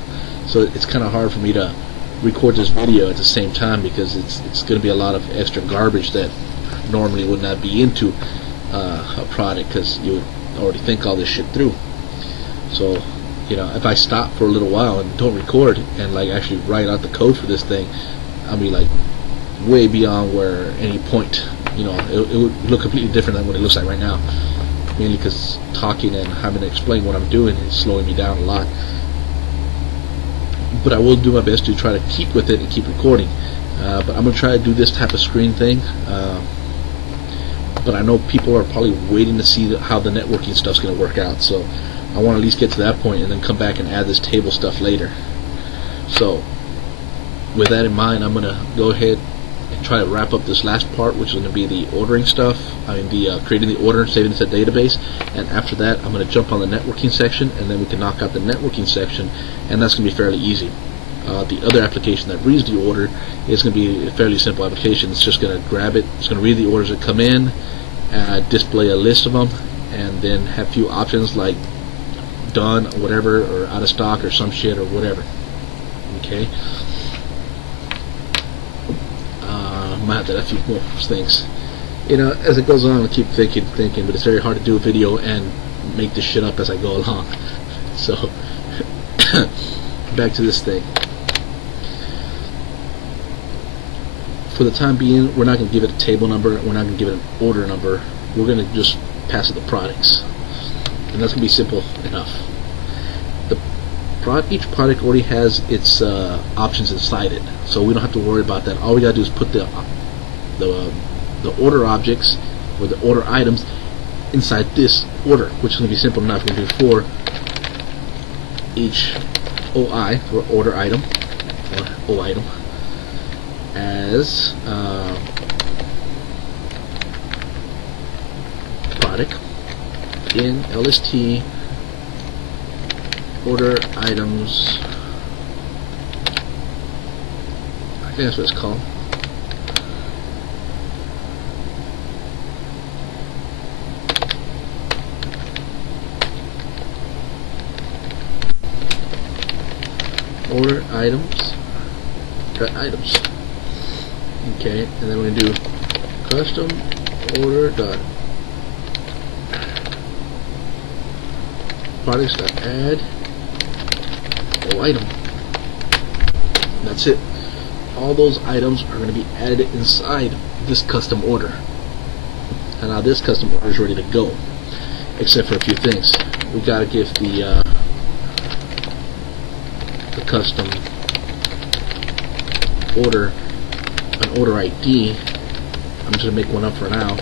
So it's kind of hard for me to record this video at the same time because it's going to be a lot of extra garbage that normally would not be into a product because you would already think all this shit through. So, if I stop for a little while and don't record and like actually write out the code for this thing, I'll be like way beyond where any point, it would look completely different than what it looks like right now. Mainly because talking and having to explain what I'm doing is slowing me down a lot. But I will do my best to try to keep with it and keep recording. but I'm gonna try to do this type of screen thing. But I know people are probably waiting to see how the networking stuff's gonna work out, so I want to at least get to that point and then come back and add this table stuff later. So with that in mind, I'm gonna go ahead and try to wrap up this last part, which is going to be the ordering stuff. I mean, the creating the order, saving it to the database, and after that, I'm going to jump on the networking section, and then we can knock out the networking section, and that's going to be fairly easy. The other application that reads the order is going to be a fairly simple application. It's just going to grab it, it's going to read the orders that come in, display a list of them, and then have a few options like done, whatever, or out of stock, or some shit, or whatever. Okay. Might have to add a few more things. You know, as it goes on, I keep thinking, but it's very hard to do a video and make this shit up as I go along. So, back to this thing. For the time being, we're not going to give it a table number, we're not going to give it an order number, we're going to just pass it the products. And that's going to be simple enough. Each product already has its options inside it, so we don't have to worry about that. All we gotta do is put the order objects or the order items inside this order, which is going to be simple enough. We're going to do for each OI, or order item, or O item, as product in LST order items. I think that's what it's called. Order items. Items. Okay, and then we're going to do custom order dot products dot add item. That's it. All those items are going to be added inside this custom order. And now this custom order is ready to go, except for a few things. We got to give the custom order an order ID. I'm just going to make one up for now.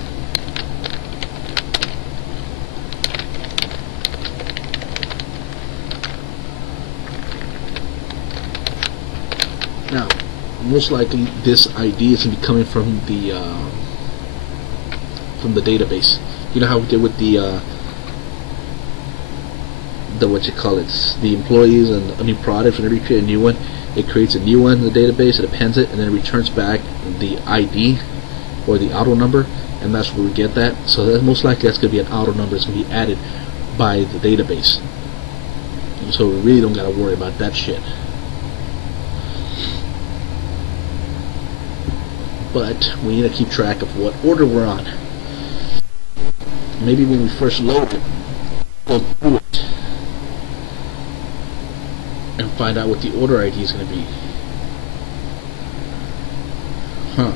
Now, most likely this ID is going to be coming from the database. You know how we did with the what you call it, the employees and a new product. Whenever you create a new one, it creates a new one in the database, it appends it, and then it returns back the ID or the auto number, and that's where we get that. So that most likely that's going to be an auto number. It's going to be added by the database. So we really don't got to worry about that shit. But we need to keep track of what order we're on. Maybe when we first load it, go through it and find out what the order ID is going to be. Huh.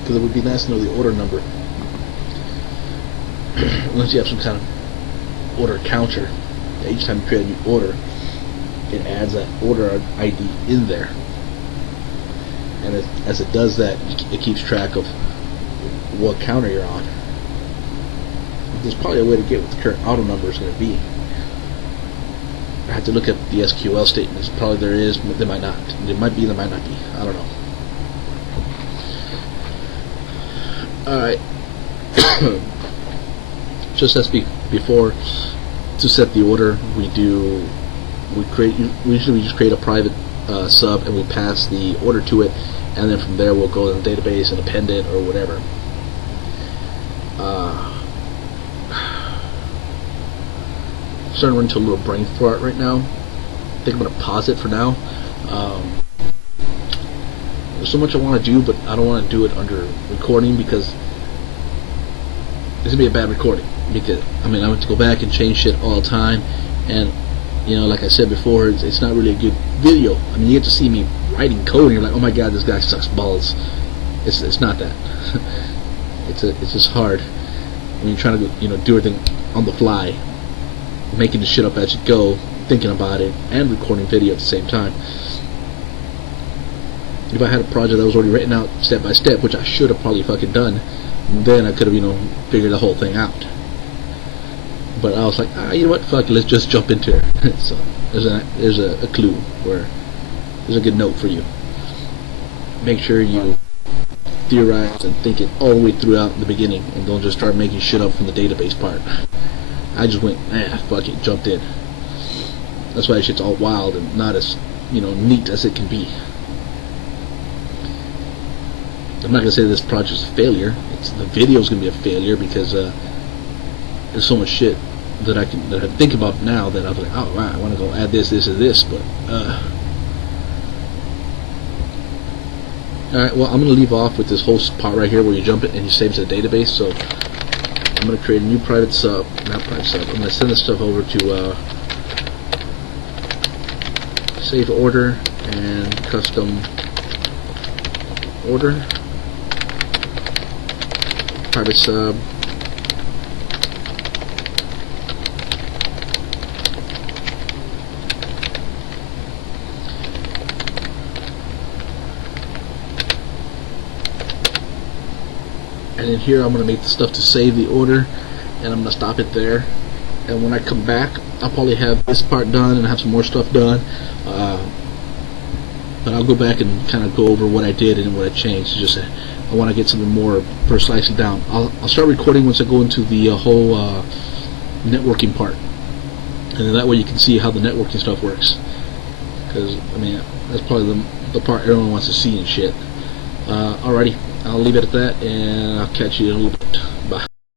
Because it would be nice to know the order number. Unless you have some kind of order counter. Each time you create a new order, it adds that order ID in there, and as it does that, it keeps track of what counter you're on. There's probably a way to get what the current auto number is going to be. I have to look at the SQL statements. Probably there is, but there might not. There might be, there might not be. I don't know. Alright. Just as before, to set the order, we usually just create a private sub, and we pass the order to it, and then from there we'll go in the database and append it or whatever. I'm starting to run into a little brain fart right now. I think I'm going to pause it for now. There's so much I want to do, but I don't want to do it under recording because it's going to be a bad recording. Because I mean, I have to go back and change shit all the time, and you know, like I said before, it's not really a good video. I mean, you get to see me writing code, and you're like, oh my god, this guy sucks balls. It's not that. It's just hard when you're trying to do everything on the fly, making the shit up as you go, thinking about it, and recording video at the same time. If I had a project that was already written out step by step, which I should have probably fucking done, then I could have, figured the whole thing out. But I was like, you know what, fuck it, let's just jump into it. So there's a clue, where there's a good note for you. Make sure you theorize and think it all the way throughout the beginning, and don't just start making shit up from the database part. I just went, fuck it, jumped in. That's why shit's all wild and not as, neat as it can be. I'm not gonna say this project's a failure. The video's gonna be a failure because there's so much shit that I think about now that I'm like, oh wow, I want to go add this, and this, but alright, well, I'm going to leave off with this whole part right here where you jump it and you save it to the database. So I'm going to create a new private sub, I'm going to send this stuff over to save order and custom order, private sub, and in here I'm going to make the stuff to save the order, and I'm going to stop it there. And when I come back, I'll probably have this part done and have some more stuff done, but I'll go back and kind of go over what I did and what I changed. It's just I want to get something more precisely down. I'll start recording once I go into the whole networking part, and then that way you can see how the networking stuff works, because that's probably the part everyone wants to see and shit. Alrighty, I'll leave it at that, and I'll catch you in a little bit.